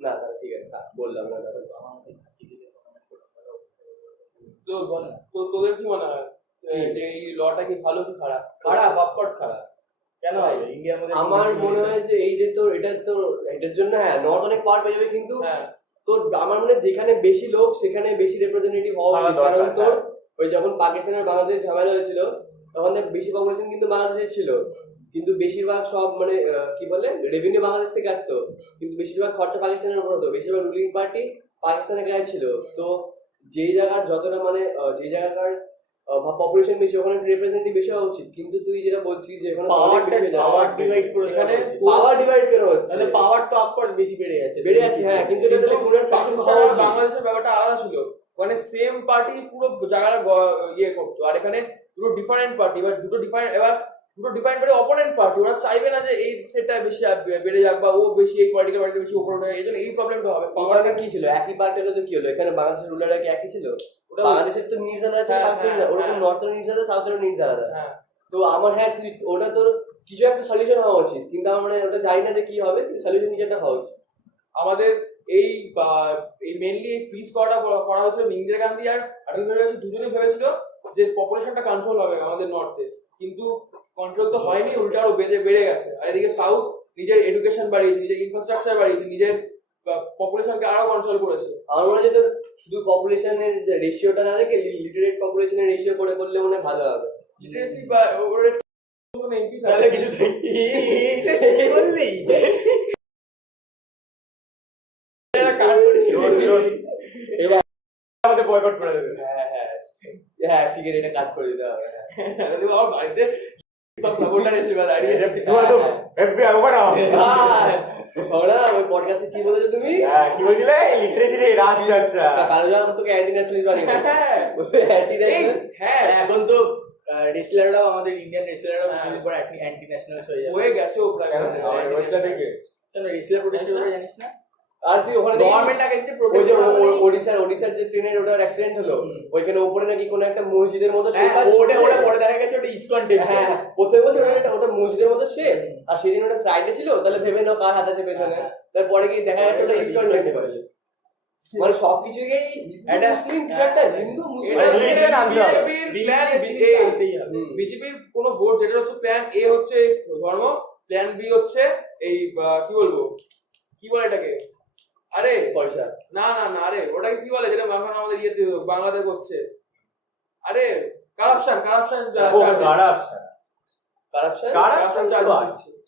না তাহলে ঠিক আছে, বললাম না। তো তোদের কি মনে হয় এই লটা কি ভালো কি খারাপ? খারাপ, অফকোর্স খারাপ। কেন হবে? ইন্ডিয়ার মধ্যে আমার মনে হয় যে এই যে তোর এটার জন্য হ্যাঁ নর্থ অনেক পাওয়ার পেয়ে যাবে, কিন্তু হ্যাঁ তোর আমার মনে হয় যেখানে বেশি লোক সেখানে বেশি রিপ্রেজেন্টেটিভ হওয়া উচিত। কারণ তোর ওই যখন পাকিস্তান আর বাংলাদেশ ঝামেলা হয়েছিল তখন দেখ বেশি পপুলেশন কিন্তু বাংলাদেশে ছিল, কিন্তু বেশিরভাগ সব মানে কি বলে রেভিনিউ বাংলাদেশ থেকে আসতো, কিন্তু বেশিরভাগ খরচা পাকিস্তানের উপর হতো, বেশিরভাগ রুলিং পার্টি পাকিস্তানের গায়ে ছিল। তো যেই জায়গার যতটা মানে যে জায়গাকার পপুলেশন বেশি ওখানে রিপ্রেজেন্টেটিভ বেশি হওয়া উচিত, কিন্তু তুই যেটা বলছিস যে ওখানে অনেক বেশি হয়ে যায়, পাওয়ার ডিভাইড করে এখানে পাওয়ার ডিভাইড করে হচ্ছে, তাহলে পাওয়ার তো অফকোর্স বেশি বেড়ে যাচ্ছে হ্যাঁ, কিন্তু এটা তাহলে পুরো পাকিস্তান আর বাংলাদেশের ব্যাপারটা আলাদা ছিল, মানে সেম পার্টি পুরো জায়গাটা ইয়ে করতো, আর এখানে দুটো ডিফারেন্ট পার্টি, এবার দুটো ডিফারেন্ট পার্টি অপোনেন্ট পার্টি, ওরা চাইবে না যে এই সেটটা বেশি বেড়ে যাক বা ও বেশি এই পার্টিকে বেশি উপরে ওঠে, এই জন্য এই প্রবলেমটা হবে। পাওয়ারটা কি ছিল একই পার্টি হলো তো কি হলো, এখানে বাংলাদেশের রুলাররা কি একই ছিল? বাংলাদেশের তো নিউজ আলাদা আছে, পাকিস্তানের ওরকম নর্থের নিউজ আলাদা, সাউথের নিউজ আলাদা। তো আমার হ্যাঁ তুই ওটা তোর কিছু একটা সলিউশন হওয়া উচিত, কিন্তু আমার মানে ওটা জানি না যে কি হবে, সলিউশন কিছু একটা হওয়া উচিত। আমাদের এই মেনলি ফ্রিজ করা হয়েছিল ইন্দিরা গান্ধী আর অটল বিহারী দুজনেই ভেবেছিল যে পপুলেশনটা কন্ট্রোল হবে আমাদের নর্থে, কিন্তু কন্ট্রোল তো হয়নি, উল্টা আরো বেড়ে গেছে। আর এদিকে সাউথ নিজের এডুকেশন বাড়িয়েছে, নিজের ইনফ্রাস্ট্রাকচার বাড়িয়েছে, নিজের পপুলেশনকে আরো কন্ট্রোল করেছে। আমার মনে হয় যে তোর শুধু পপুলেশনের যে রেশিওটা না দেখে লিটারেট পপুলেশনের রেশিও করে করলে মনে হয় ভালো হবে। লিটারেসি বা এমপি তাহলে কিছু বললি এবার আমাদের বয়কট করে দেবে। হ্যাঁ ঠিক আছে, এটা কাট করে দিতে হবে। আমার বাড়িতে সব সাপোর্টার এসে দাঁড়িয়ে তোমার তো FBI ওভার ওই পডকাস্টে কি বলেছো তুমি? কি বলছিলে? লিটারেসি রে রাজ চর্চা। কারো যখন তোকে অ্যান্টি ন্যাশনালিস্ট বানিয়ে হ্যাঁ, এখন তো রেসলাররাও আমাদের ইন্ডিয়ান রেসলাররাও কিছুদিন পর অ্যান্টি ন্যাশনালস হয়ে যাবে। হয়ে গেছে ও প্রায় ওয়েস্টার্ন থেকে কেন রেসলার প্রোটেস্ট করে জানিস না? আর তুই ওখানে গভর্নমেন্ট আগেইনস্টে ওই প্রোটেস্ট যে ওড়িশার যে ট্রেনের ওটার অ্যাক্সিডেন্ট হলো, ওইখানে উপরে নাকি কোনো একটা মসজিদের মতো শেপ আছে, ওটা পরে দেখা গেছে ওটা ইসকন টেম্পল। হ্যাঁ প্রথমে বলছে ওটা মসজিদের মতো শেপ, আর সেদিন ওটা ফ্রাইডে ছিল, তাহলে ভেবে নাও কার হাত আছে পেছনে, তারপরে কি দেখা গেছে ওটা ইসকন টেম্পল। মানে সবকিছুই একটা মুসলিম কিছু একটা হিন্দু মুসলিম বিজেপির কোন ভোট যেটা হচ্ছে প্ল্যান এ হচ্ছে ধর্ম, প্ল্যান বি হচ্ছে এই কি বলবো কি বলে এটাকে, আরে পয়সা না না না আরে ওটাকে কি বলে যেটা এখন আমাদের ইয়েতে বাংলাদেশ হচ্ছে, আরে কারাপশন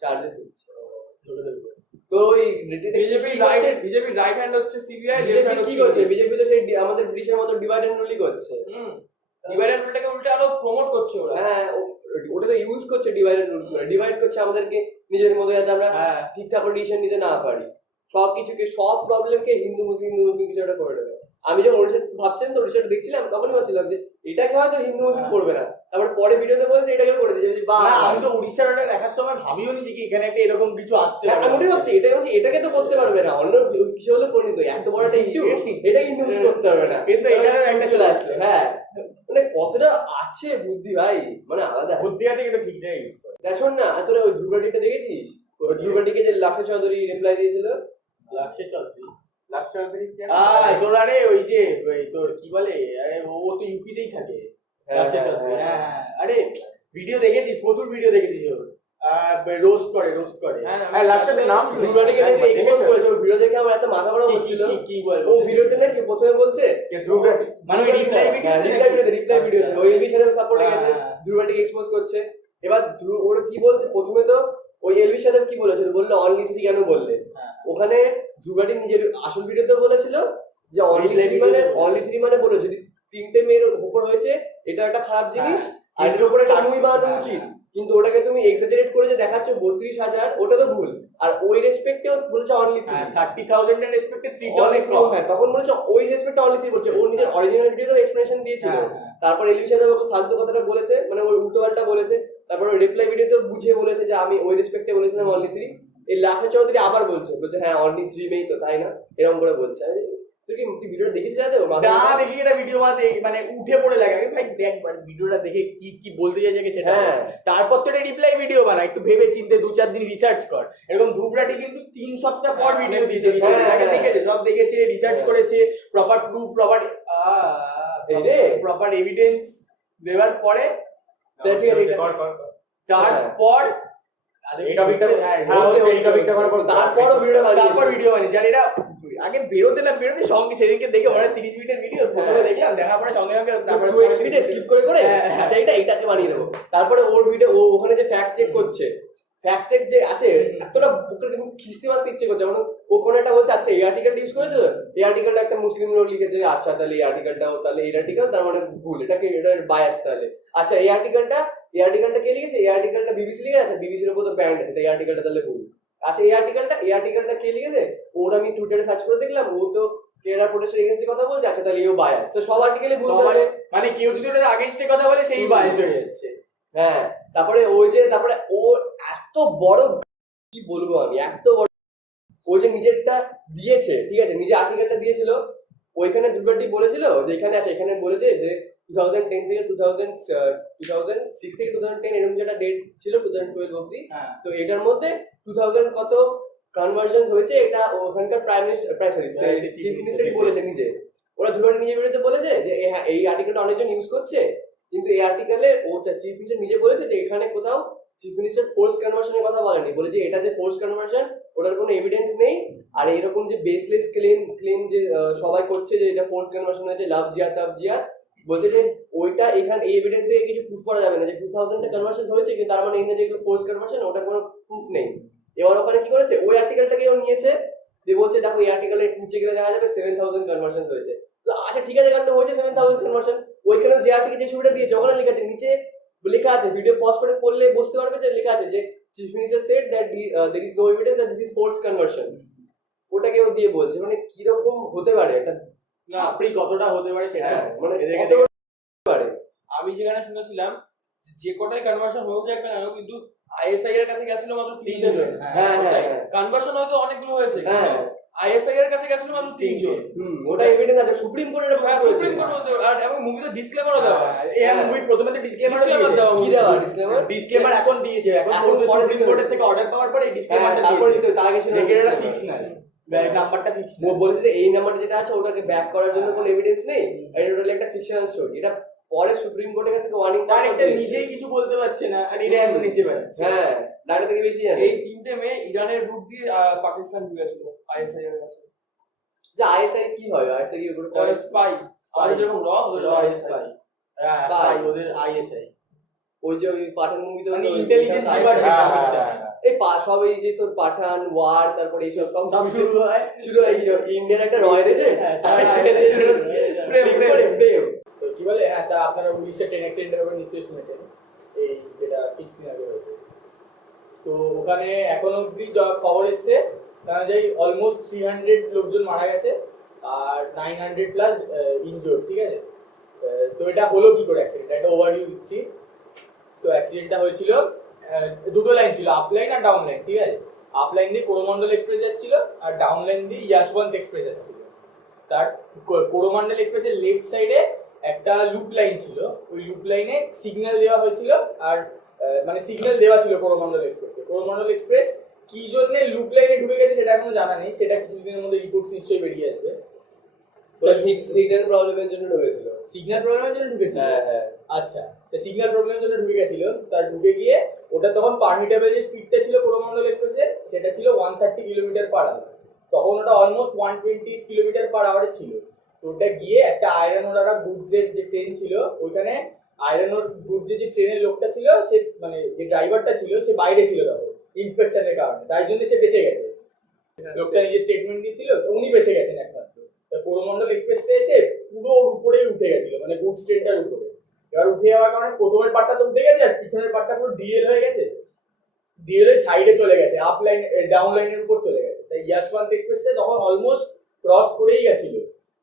চার্জেস দিচ্ছে। তো ওই বিজেপি রাইট হ্যান্ড হচ্ছে সিবিআই, বিজেপি কি করছে? বিজেপি তো সেই আমাদের ব্রিটিশের মতো ডিভাইড এন্ড রুলই করছে। ডিভাইড এন্ড রুলটাকে উল্টে আরো প্রমোট করছে ওরা। হ্যাঁ ওটা তো ইউজ করছে ডিভাইড এন্ড রুল করে, ডিভাইড করছে আমাদেরকে নিজের মধ্যে, যাতে আমরা ঠিকঠাক ডিসিশন নিতে না পারি, সবকিছুকে সব প্রবলেমকে হিন্দু মুসলিম কিছু একটা করে দেবে। আমি যখন ওড়িশা ভাবছিলাম তো ওড়িশাটা দেখছিলাম, তখনই ভাবছিলাম যে এটাকে হয়তো হিন্দু মুসলিম করবে না, তারপর পরে ভিডিওতে বলছে এটাকে করে দিয়েছে। বা আমি তো উড়িষ্যার ওটা দেখার সময় ভাবিও নি যে কি এখানে একটা এরকম কিছু আসতে আমি ওটাই ভাবছি, এটাকে তো করতে পারবে না, অন্য কিছু হলে পরিণত, এত বড় একটা ইস্যু এটা হিন্দু মুসলিম করতে পারবে না, কিন্তু এখানে একটা চলে আসছে। হ্যাঁ মানে কতটা আছে বুদ্ধি ভাই, মানে আলাদা বুদ্ধি আছে কিন্তু ঠিক জায়গায় ইউজ করে। শোন না, তোরা ওই ধ্রুবাটিটা দেখেছিস? ওই ধ্রুবাটিকে যে লাক্ষ্য চৌধুরী রিপ্লাই দিয়েছিল, লাক্ষ্য চৌধুরী তোর আরে ওই যে তোর কি বলে, আরে ও তো ইউপিতেই থাকে। আরে ভিডিও দেখেছিস, প্রচুর ভিডিও দেখেছিস ওর, রোস্ট করে হ্যাঁ লাক্সাদের নাম ধ্রুবাটিকে নাকি এক্সপোজ করেছে। ওই ভিডিও দেখে আমার এত মাথা গরম হচ্ছিল। কি বলবো ও ভিডিওতে নাকি প্রথমে বলছে ধ্রুবাটি মানে রিপ্লাই ভিডিওতে ওই এলভির সাথে সাপোর্টে গেছে, ধ্রুবাটিকে এক্সপোজ করছে। এবার ওরা কি বলছে, প্রথমে তো ওই এলভির সাথে কি বলেছিল, বললো অনলি 3 কেন বললে, ওখানে ধ্রুবাটি নিজের আসল ভিডিওতে বলেছিল যে অনলি 3 মানে বলো যদি 3টে মেয়ের উপর হয়েছে এটা একটা খারাপ জিনিস, আর এর উপরে মুই বানানো উচিত, কিন্তু ওটাকে তুমি এক্সাজারেট করে যে দেখাচ্ছ 32,000, ওটা তো ভুল। আর ওই রেসপেক্টেও বলেছে অনলি 30,000 এর রেসপেক্টে 3টা অনেক কম। হ্যাঁ তখন বলেছে ওই রেসপেক্টে অনলি 3 বলছে, ওর নিজের অরিজিনাল ভিডিওতে এক্সপ্লেনেশন দিয়েছিল। তারপর এলভির সাথে ওকে ফালতু কথাটা বলেছে, মানে ওই উল্টোপাল্টা বলেছে। তারপর ওই রিপ্লাই ভিডিওতে বুঝিয়ে বলেছে যে আমি ওই রেসপেক্টে বলেছিলাম অনলি 3। এই লাখে চৌধুরী আবার বলছে হ্যাঁ অনলি 3 মেই তো, তাই না, এরকম করে বলছে। তুই কি ভিডিওটা দেখেছিস? দেখি এটা ভিডিও মানে উঠে পড়ে লাগে, আমি ভাই দেখ ভিডিওটা দেখে কি বলতে চাইছে সেটা, তারপর তো এটা রিপ্লাই ভিডিও বানা, একটু ভেবে চিন্তে 2-4 দিন রিসার্চ কর। এরকম ধুবরাটি কিন্তু 3 সপ্তাহ পর ভিডিও দিয়েছে, দেখেছে, সব দেখেছে, রিসার্চ করেছে, প্রপার প্রুফ, প্রপার এভিডেন্স দেওয়ার পরে ঠিক আছে তারপর এই টপিকটা হ্যাঁ হচ্ছে এই টপিকটা করার পর তারপরও ভিডিও তারপর ভিডিও বানিয়েছি আর এটা আগে বেরোতে সঙ্গে সেদিনকে দেখে মনে হয় 30 মিনিটের ভিডিও প্রথমে দেখলাম দেখার পরে সঙ্গে সঙ্গে তারপরে স্কিপ করে করে আচ্ছা এইটাকে বানিয়ে দেবো। তারপরে ওর ভিডিও ও ওখানে যে ফ্যাক্ট চেক করছে, ফ্যাক্ট চেক যে আছে এতটা বুকের খিস্তি মারতে ইচ্ছে করছে, মানে ওখানে একটা বলছে আচ্ছা এই আর্টিকেলটা ইউজ করেছো, এই আর্টিকেলটা একটা মুসলিম লোক লিখেছে, আচ্ছা তাহলে এই আর্টিকেলটাও তাহলে এই আর্টিকেল তার মানে ভুল, এটাকে এটার বায়াস তাহলে, আচ্ছা এই আর্টিকেলটা কে লিখেছে, এই আর্টিকেলটা বিবিসি লিখে আছে, বিবিসির উপর তো ব্যান্ড আছে, তাই এই আর্টিকেলটা তাহলে ভুল, আচ্ছা এই আর্টিকেলটা কে লিখেছে, ওর আমি টুইটারে সার্চ করে দেখলাম ও তো কেরালা প্রোটেস্টের এগেন্স্টে কথা বলছে, আচ্ছা তাহলে এও বায়াস, তো সব আর্টিকেলে ভুল তাহলে, মানে কেউ যদি ওটার আগেনস্টে কথা বলে সেই বায়াস হয়ে যাচ্ছে। হ্যাঁ তারপরে ওই যে তারপরে ও এত বড় কি বলবো আমি, এত বড় ও যে নিজেরটা দিয়েছে, ঠিক আছে নিজে আর্টিকেলটা দিয়েছিল, ওইখানে দুটোটি বলেছিল যে এখানে আছে, এখানে বলেছে যে 2010 থেকে 2006 থেকে 2010 এরকম যেটা ডেট ছিল 2012 অবধি, হ্যাঁ তো এটার মধ্যে 2000 কত কনভার্সন হয়েছে, এটা ওখানকার প্রাইম মিনিস্টার চিফ মিনিস্টারই বলেছে নিজে, ওরা দুটোটি নিজের বিরুদ্ধে বলেছে যে হ্যাঁ এই আর্টিকেলটা অনেকজন ইউজ করছে, কিন্তু এই আর্টিকেলে ও চিফ মিনিস্টার নিজে বলেছে যে এখানে কোথাও চিফ মিনিস্টার ফোর্স কনভার্সনের কথা বলেনি, বলেছে এটা যে ফোর্স কনভার্সন ওটার কোনো এভিডেন্স নেই, আর এরকম যে বেসলেস ক্লেম যে সবাই করছে যে এটা ফোর্স কনভার্সন হয়েছে লাভ জিয়া তাব জিয়া, বলছে যে ওইটা এখানে এই এভিডেন্স থেকে কিছু প্রুফ করা যাবে না যে 2000টা কনভার্সন হয়েছে, কিন্তু তার মানে এই না যে এগুলো ফোর্স কনভার্সন, ওটা কোনো প্রুফ নেই। এবার ওখানে কি করেছে ওই আর্টিকেলটাকে ও নিয়েছে, যে বলছে দেখো এই আর্টিকেলে নিচে গেলে দেখা যাবে 7000 কনভার্সন হয়েছে, তো আচ্ছা ঠিক আছে কারণ হয়েছে 7000 কনভার্সন, ওইখানে যে আর্টিকেল যে ছবিটা দিয়েছে ওখানে লেখা আছে, নিচে লেখা আছে, ভিডিও পজ করে পড়লে বুঝতে পারবে যে লেখা আছে যে chief minister said that there is no evidence that this is forced conversion, ওটাকে ও দিয়ে বলছে, মানে কিরকম হতে পারে এটা, আপনি কতটা হতে পারে সেটা মানে এদেরকে কত হতে পারে। আমি যেখানে শুনেছিলাম যে কটাই কনভার্সন হোক যাক না কেন, কিন্তু আইএসআই এর কাছে গেছিল মাত্র 3 জন। হ্যাঁ হ্যাঁ কনভার্সন হয়তো অনেকগুলো হয়েছে, হ্যাঁ আইএসআই এর কাছে গেছিল মাত্র 3 জন। ওটা এভিডেন্স আছে, সুপ্রিম কোর্টের হ্যাঁ সুপ্রিম কোর্ট বলতে, আর এবং মুভিতে ডিসক্লেমারও দেওয়া এই মুভি প্রথমে তো ডিসক্লেমার দেওয়া কি দেওয়া ডিসক্লেমার, ডিসক্লেমার এখন দিয়েছে, এখন এখন পরে সুপ্রিম কোর্টের থেকে অর্ডার পাওয়ার পরে এই ডিসক্লেমারটা তারপরে দিয়েছে, তার আগে ছিল দেখে এটা ফিকশনাল নাম্বারটা ফিক্স ও বলেছে যে এই নাম্বারটা যেটা আছে ওটাকে ব্যাক করার জন্য কোনো এভিডেন্স নেই, এটা টোটালি একটা ফিকশনাল স্টোরি, এটা পরে সুপ্রিম কোর্টের কাছে ওয়ার্নিং আর একটা নিজেই কিছু বলতে পারছে না আর এটা এত নিচে বেড়াচ্ছে। হ্যাঁ ডাটা থেকে বেশি জানে। এই 3টে মেয়ে ইরানের রুট দিয়ে পাকিস্তান ঢুকেছিল আইএসআই এর কাছে। যে আইএসআই কি হয়, আইএসআই কি ওগুলো করে স্পাই, আমাদের যেরকম র ওদের আইএসআই, স্পাই ওদের আইএসআই, ওই যে ওই পাঠান মুভিতে মানে ইন্টেলিজেন্স ডিপার্টমেন্ট পাকিস্তান, এই সব এই যে তোর পাঠান ওয়ার তারপরে এইসব সব শুরু হয় ইন্ডিয়ার একটা রয় রয়েছে প্রেম তো কি বলে, হ্যাঁ তা আপনারা উড়িষ্যা ট্রেন অ্যাক্সিডেন্টের ব্যাপারে নিশ্চয়ই শুনেছেন, এই যেটা কিছুদিন আগে হয়েছে, তো ওখানে এখন অব্দি যা খবর এসছে তার অনুযায়ী অলমোস্ট 300 লোকজন মারা গেছে আর 900 প্লাস ইনজোর, ঠিক আছে। তো এটা হলো কি করে অ্যাক্সিডেন্ট, একটা ওভারভিউ দিচ্ছি। তো অ্যাক্সিডেন্টটা হয়েছিল, দুটো লাইন ছিল, আপ লাইন আর ডাউন লাইন, ঠিক আছে। আপ লাইন দিয়ে করমণ্ডল এক্সপ্রেস যাচ্ছিল আর ডাউন লাইন দিয়ে ইয়াশবন্ত এক্সপ্রেস যাচ্ছিল। তার করমণ্ডল এক্সপ্রেসের লেফট সাইডে একটা লুপ লাইন ছিল, ওই লুপ লাইনে সিগন্যাল দেওয়া হয়েছিল আর মানে সিগন্যাল দেওয়া ছিল করমণ্ডল এক্সপ্রেসে। করমণ্ডল এক্সপ্রেস কি জন্য লুপ লাইনে ঢুকে গেছে সেটা এখনো জানা নেই, সেটা কিছুদিনের মধ্যে রিপোর্টস নিশ্চয়ই বেরিয়ে আসবে। সিগন্যাল প্রবলেমের জন্য ঢুকেছিল, সিগন্যাল প্রবলেমের জন্য ঢুকেছিল, হ্যাঁ হ্যাঁ আচ্ছা। সিগন্যাল প্রবলেমের জন্য ঢুকে গেছিল, তার ঢুকে গিয়ে ওটা তখন পারমিটেবল যে স্পিডটা ছিল করমণ্ডল এক্সপ্রেসের সেটা ছিল 130 কিলোমিটার পার আওয়ার, তখন ওটা অলমোস্ট 120 কিলোমিটার পার আওয়ারে ছিল। তো ওটা গিয়ে একটা আয়রন ওর একটা গুডসের যে ট্রেন ছিল ওইখানে আয়রন ওর গুডসের যে ট্রেনের লোকটা ছিল সে মানে যে ড্রাইভারটা ছিল সে বাইরে ছিল তখন ইন্সপেকশনের কারণে, তাই জন্য সে বেঁচে গেছে। লোকটা নিজে স্টেটমেন্ট দিয়েছিল তো উনি বেঁচে গেছেন একমাত্র। করমণ্ডল এক্সপ্রেসটা এসে পুরো ওর উপরেই উঠে গেছিল, মানে গুডস ট্রেনটার উপরে। এবার উঠে যাওয়ার কারণে প্রথমের পার্টটা তো উঠে গেছে আর পিছনের পার্টটা পুরো ডিএল হয়ে গেছে, ডিএল হয়ে সাইডে চলে গেছে, আপ লাইন ডাউন লাইনের উপর চলে গেছে। তাই ইয়াশবন্ত এক্সপ্রেসটা তখন অলমোস্ট ক্রস করেই গেছিল,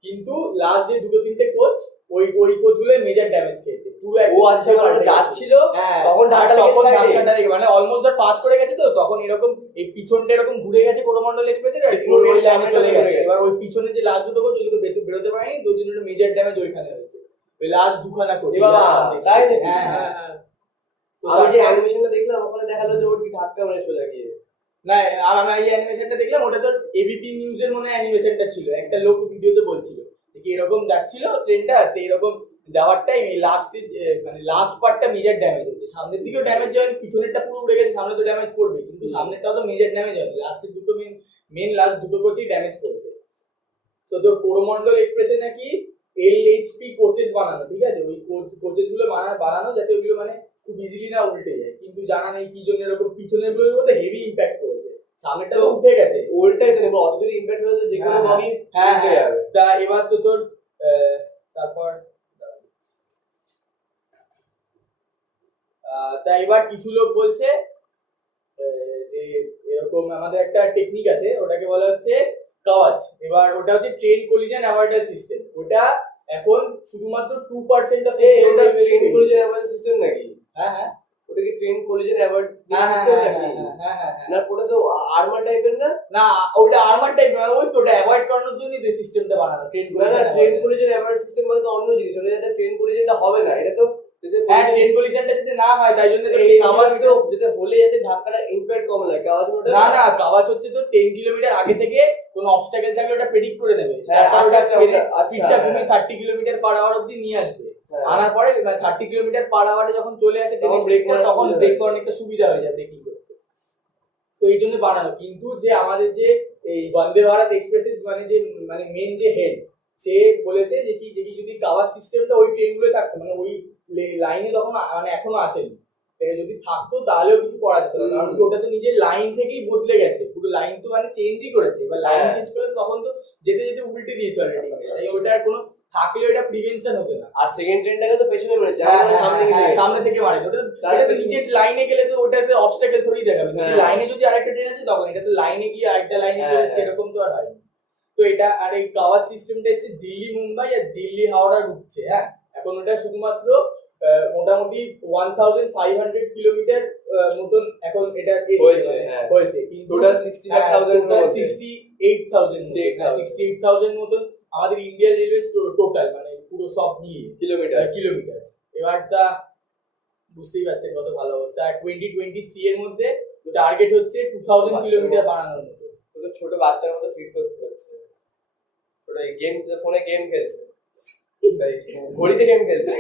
কিন্তু লাস্ট যে দুটো তিনটে কোচ ওই কোচগুলো মেজর ড্যামেজ খেয়েছে পুরো। ও আচ্ছা মানে যাচ্ছিল হ্যাঁ তখন ধাক্কাটা লেগে মানে অলমোস্ট ধর পাস করে গেছে, তো তখন এরকম এই পিছনটা এরকম ঘুরে গেছে করমণ্ডল এক্সপ্রেসের আর পুরো ওই লাইনে চলে গেছে। এবার ওই পিছনে যে লাস্ট দুটো কোচ ওইগুলো বেরোতে পারেনি, ওই জন্য মেজর ড্যামেজ ওইখানে হয়েছে, ওই লাস্ট দুখানা কোচ। তাই হ্যাঁ হ্যাঁ হ্যাঁ। আমি যে অ্যানিমেশনটা দেখলাম ওখানে দেখালো যে ওর কি ধাক্কা মেরে সোজা গিয়ে না, আর আমি এই অ্যানিমেশনটা দেখলাম ওটা তো এবিপি নিউজের মনে অ্যানিমেশনটা ছিল, একটা লোক ভিডিওতে বলছিল কি এরকম যাচ্ছিল ট্রেনটা, এরকম যাওয়ারটাই এই লাস্টে মানে লাস্ট পার্টটা মেজর ড্যামেজ হচ্ছে, সামনের দিকেও ড্যামেজ হয়, পিছনেরটা পুরো উড়ে গেছে, সামনে তো ড্যামেজ করবে, কিন্তু সামনেরটাও তো মেজর ড্যামেজ হয়, লাস্টের দুটো মেন লাস্ট দুটো কোচই ড্যামেজ করেছে। তো তোর কোরোমন্ডল এক্সপ্রেসে নাকি LHP কোচেস বানানো, ঠিক আছে, ওই কোচেস গুলো বানানো যাতে ওগুলো মানে খুব ইজিলি না উল্টে যায়, কিন্তু জানা নেই কি জন্য এরকম পিছনের গুলোর মধ্যে হেভি ইম্প্যাক্ট করেছে, সামনেটা তো উঠে গেছে, ওল্টাই তো নেবো, অত যদি ইম্প্যাক্ট হয়েছে যে কোনো বগি উল্টে যাবে। তা এবার তো তোর তারপর তা এবার কিছু লোক বলছে যে এরকম আমাদের একটা টেকনিক আছে, ওটাকে বলা হচ্ছে কাওয়াচ। এবার ওটা হচ্ছে ট্রেন কোলিশন অ্যাভয়েডাল সিস্টেম, ওটা এখন শুধুমাত্র 2% অফ ওটা ট্রেন কোলিশন অ্যাভয়েড সিস্টেম নাকি? হ্যাঁ হ্যাঁ ওটা কি ট্রেন কোলিশন অ্যাভয়েড সিস্টেম নাকি? না ওটা তো আর্মার টাইপের না? না ওটা আর্মার টাইপ নয়, ওই তো ওটা অ্যাভয়েড করানোর জন্যই তো সিস্টেমটা বানানো ট্রেন না না, ট্রেন কোলিশন অ্যাভয়েড সিস্টেম মানে তো অন্য জিনিস, ওটা যাতে ট্রেন কোলিশনটা হবে না, এটা তো হ্যাঁ ট্রেন কোলিশনটা যাতে না হয় তাই জন্য তো এই আওয়াজ তো যেতে হলে যাতে ধাক্কাটা ইম্প্যাক্ট কম লাগে, আওয়াজ ওটা না না কাওয়াচ হচ্ছে তো 10 কিলোমিটার আগে থেকে কোনো অবস্টাকেল থাকলে ওটা প্রেডিক্ট করে নেবে, হ্যাঁ, আচ্ছা, আচ্ছা, স্পিডটা হ্যাঁ, কমিয়ে 30 কিলোমিটার পার আওয়ার অবধি নিয়ে আসবে, হ্যাঁ। আনার পরে 30 কিলোমিটার পার আওয়ারে যখন চলে আসে তখন ব্রেক brake মারা তখন সুবিধা ব্রেক হয়। করার একটা সুবিধা হয়ে যায় ব্রেকিং করতে, তো এই জন্য বানানো। কিন্তু যে আমাদের যে এই বন্দে ভারত এক্সপ্রেসের মানে যে মানে মেন যে হেড, সে বলেছে যে কি যদি কাওয়াচ সিস্টেমটা ওই ট্রেনগুলো থাকতো, মানে ওই লাইনে তখন মানে এখনো আসেনি, যদি থাকতো তাহলেও কিছু করা যেত না, কারণ কি ওটা তো নিজের লাইন থেকেই বদলে গেছে, পুরো লাইন তো মানে চেঞ্জই করেছে, এবার লাইন হ্যাঁ। চেঞ্জ করলে তখন তো যেতে যেতে উল্টে দিয়েছে অলরেডি, তাই ওটার কোনো থাকলে ওটা প্রিভেনশন হবে না। আর সেকেন্ড ট্রেনটাকে তো পেছনে মেরেছে, আমার সামনে গিয়ে লেগেছে। সামনে থেকে মারে ওটা তো নিজের লাইনে গেলে তো ওটাতে অবস্টাকেল থোড়ি দেখাবে, হ্যাঁ। লাইনে যদি আরেকটা ট্রেন আছে তখন এটা তো লাইনে গিয়ে আরেকটা লাইনে হ্যাঁ, চলে হ্যাঁ। সেরকম তো আর হয় না। তো এটা আর এই কাওয়াচ সিস্টেমটা এসেছে দিল্লি মুম্বাই আর দিল্লি হাওড়া ঢুকছে, হ্যাঁ এখন ওটা শুধুমাত্র মোটামুটি 1500 কিলোমিটার মতন এখন এটা হয়েছে, হ্যাঁ। হয়েছে, কিন্তু Total 65,000 total মধ্যে। 68,000 মতন আমাদের ইন্ডিয়ান রেলওয়ে টোটাল মানে পুরো সব নিয়ে কিলোমিটার। এবার তা বুঝতেই পারছেন কত ভালো অবস্থা। 2023 এর মধ্যে টার্গেট হচ্ছে 2000 কিলোমিটার বানানোর মতো। তো ছোট বাচ্চার মতো ফিট করতে হচ্ছে, ওটা গেম ফোনে গেম খেলছে, ঘড়িতে গেম খেলছে।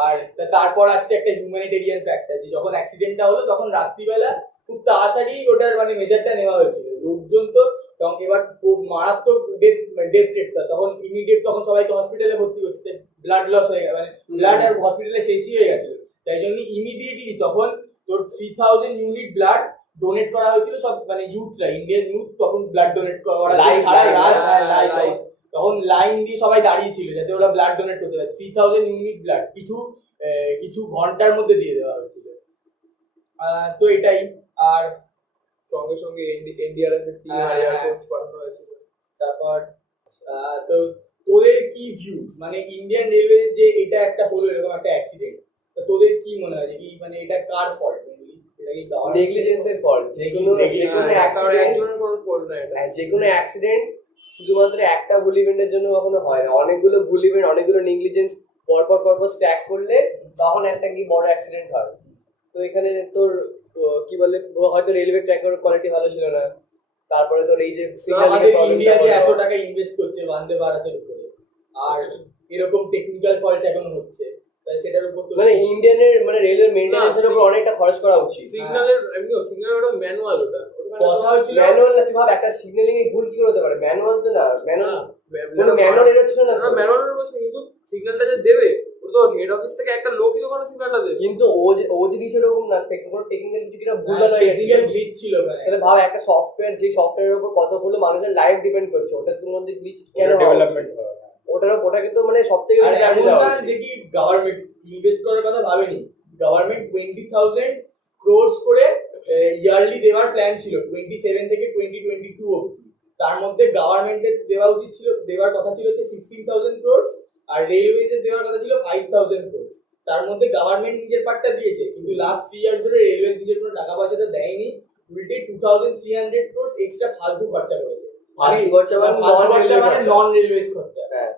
আর তারপর আসছে একটা হিউম্যানিটেরিয়ান ফ্যাক্টর, যে যখন অ্যাক্সিডেন্টটা হলো তখন রাত্রিবেলা খুব তাড়াতাড়ি ওটার মানে মেজারটা নেওয়া হয়েছিল, লোকজন তো তখন এবার খুব মারাত্মক ডেথ রেটটা তখন ইমিডিয়েট, তখন সবাইকে হসপিটালে ভর্তি করছে, ব্লাড লস হয়ে গেছে, মানে ব্লাড আর হসপিটালে শেষই হয়ে গেছিল, তাই জন্য ইমিডিয়েটলি তখন তোর 3000 ইউনিট ব্লাড ডোনেট করা হয়েছিল সব মানে ইউথরা, ইন্ডিয়ান ইউথ তখন ব্লাড ডোনেট করা সারা রাত লাইভ, তখন লাইন দিয়ে সবাই দাঁড়িয়ে ছিল যাতে ওরা ব্লাড ডোনেট করতে পারে। 3000 ইউনিট ব্লাড কিছু ঘন্টার মধ্যে দিয়ে দেওয়া হয়েছিল। তো এটাই। আর সঙ্গে সঙ্গে এনডিআরএফ এর টিম আর এয়ারফোর্স পাঠানো হয়েছিল। তারপর তো তোদের কি ভিউজ, মানে ইন্ডিয়ান রেলওয়ে যে এটা একটা হলো এরকম একটা অ্যাক্সিডেন্ট, তো তোদের কি মনে হয় যে কি মানে এটা কার ফল্ট, এটা কি নেগলিজেন্সের ফল্ট, যেকোনো একজনের কোনো ফল্ট না এটা। যেকোনো অ্যাক্সিডেন্ট শুধুমাত্র একটা ভুল ইভেন্টের জন্য কখনো হয় না, অনেকগুলো ভুল ইভেন্ট অনেকগুলো নেগলিজেন্স পরপর স্ট্যাক করলে তখন একটা কি বড় অ্যাক্সিডেন্ট হয়। তো এখানে তোর কি বলে হয়তো রেলওয়ে ট্র্যাকের কোয়ালিটি ভালো ছিল না, তারপরে তোর এই যে ইন্ডিয়া যে এত টাকা ইনভেস্ট করছে বন্দে ভারতের উপরে, আর এরকম টেকনিক্যাল ফল্ট এখনো হচ্ছে, তাই সেটার উপর মানে ইন্ডিয়ানের মানে রেলওয়ে মেইনটেনেন্সের উপর অনেকটা খরচ করা উচিত। সিগন্যালের সিগন্যালের ওটা ম্যানুয়াল, ওটা কথা হয়েছিল ম্যানুয়াল না, তুই ভাব একটা সিগন্যালিং এ ভুল কি করে হতে পারে, ম্যানুয়াল তো না, ম্যানুয়াল এর ছিল না, ম্যানুয়াল বলছে, কিন্তু সিগন্যালটা যে দেবে ওটা তো হেড অফিস থেকে একটা লোকই তো কোনো সিগন্যালটা দেবে। কিন্তু ও যে দিয়েছে এরকম না, কোনো টেকনিক্যাল কিছু কিনা ভুল হয়ে গেছে, টেকনিক্যাল গ্লিচ ছিল মানে। তাহলে ভাব একটা সফটওয়্যার, যে সফটওয়্যারের উপর কতগুলো মানুষের লাইফ ডিপেন্ড করছে, ওটার মধ্যে গ্লিচ কেন ডেভেলপমেন্ট ওটাকে তো মানে সবথেকে আর বেশি এমন না যে কি গভর্নমেন্ট ইনভেস্ট করার কথা ভাবেনি, গভর্নমেন্ট 20,000 ক্রোর্স করে ইয়ারলি দেওয়ার প্ল্যান ছিল 27 থেকে 2022 অবধি। তার মধ্যে গভর্নমেন্টের দেওয়ার কথা ছিল হচ্ছে 15,000 ক্রোর্স, আর রেলওয়েজের দেওয়ার কথা ছিল 5,000 ক্রোর্স। তার মধ্যে গভর্নমেন্ট নিজের পার্টটা দিয়েছে, কিন্তু লাস্ট 3 ইয়ার্স ধরে রেলওয়ে নিজের কোনো টাকা পয়সাটা দেয়নি, উল্টে 2,300 ক্রোর্স এক্সট্রা ফালতু খরচা করেছে, মানে নন রেলওয়েজ খরচা। হ্যাঁ,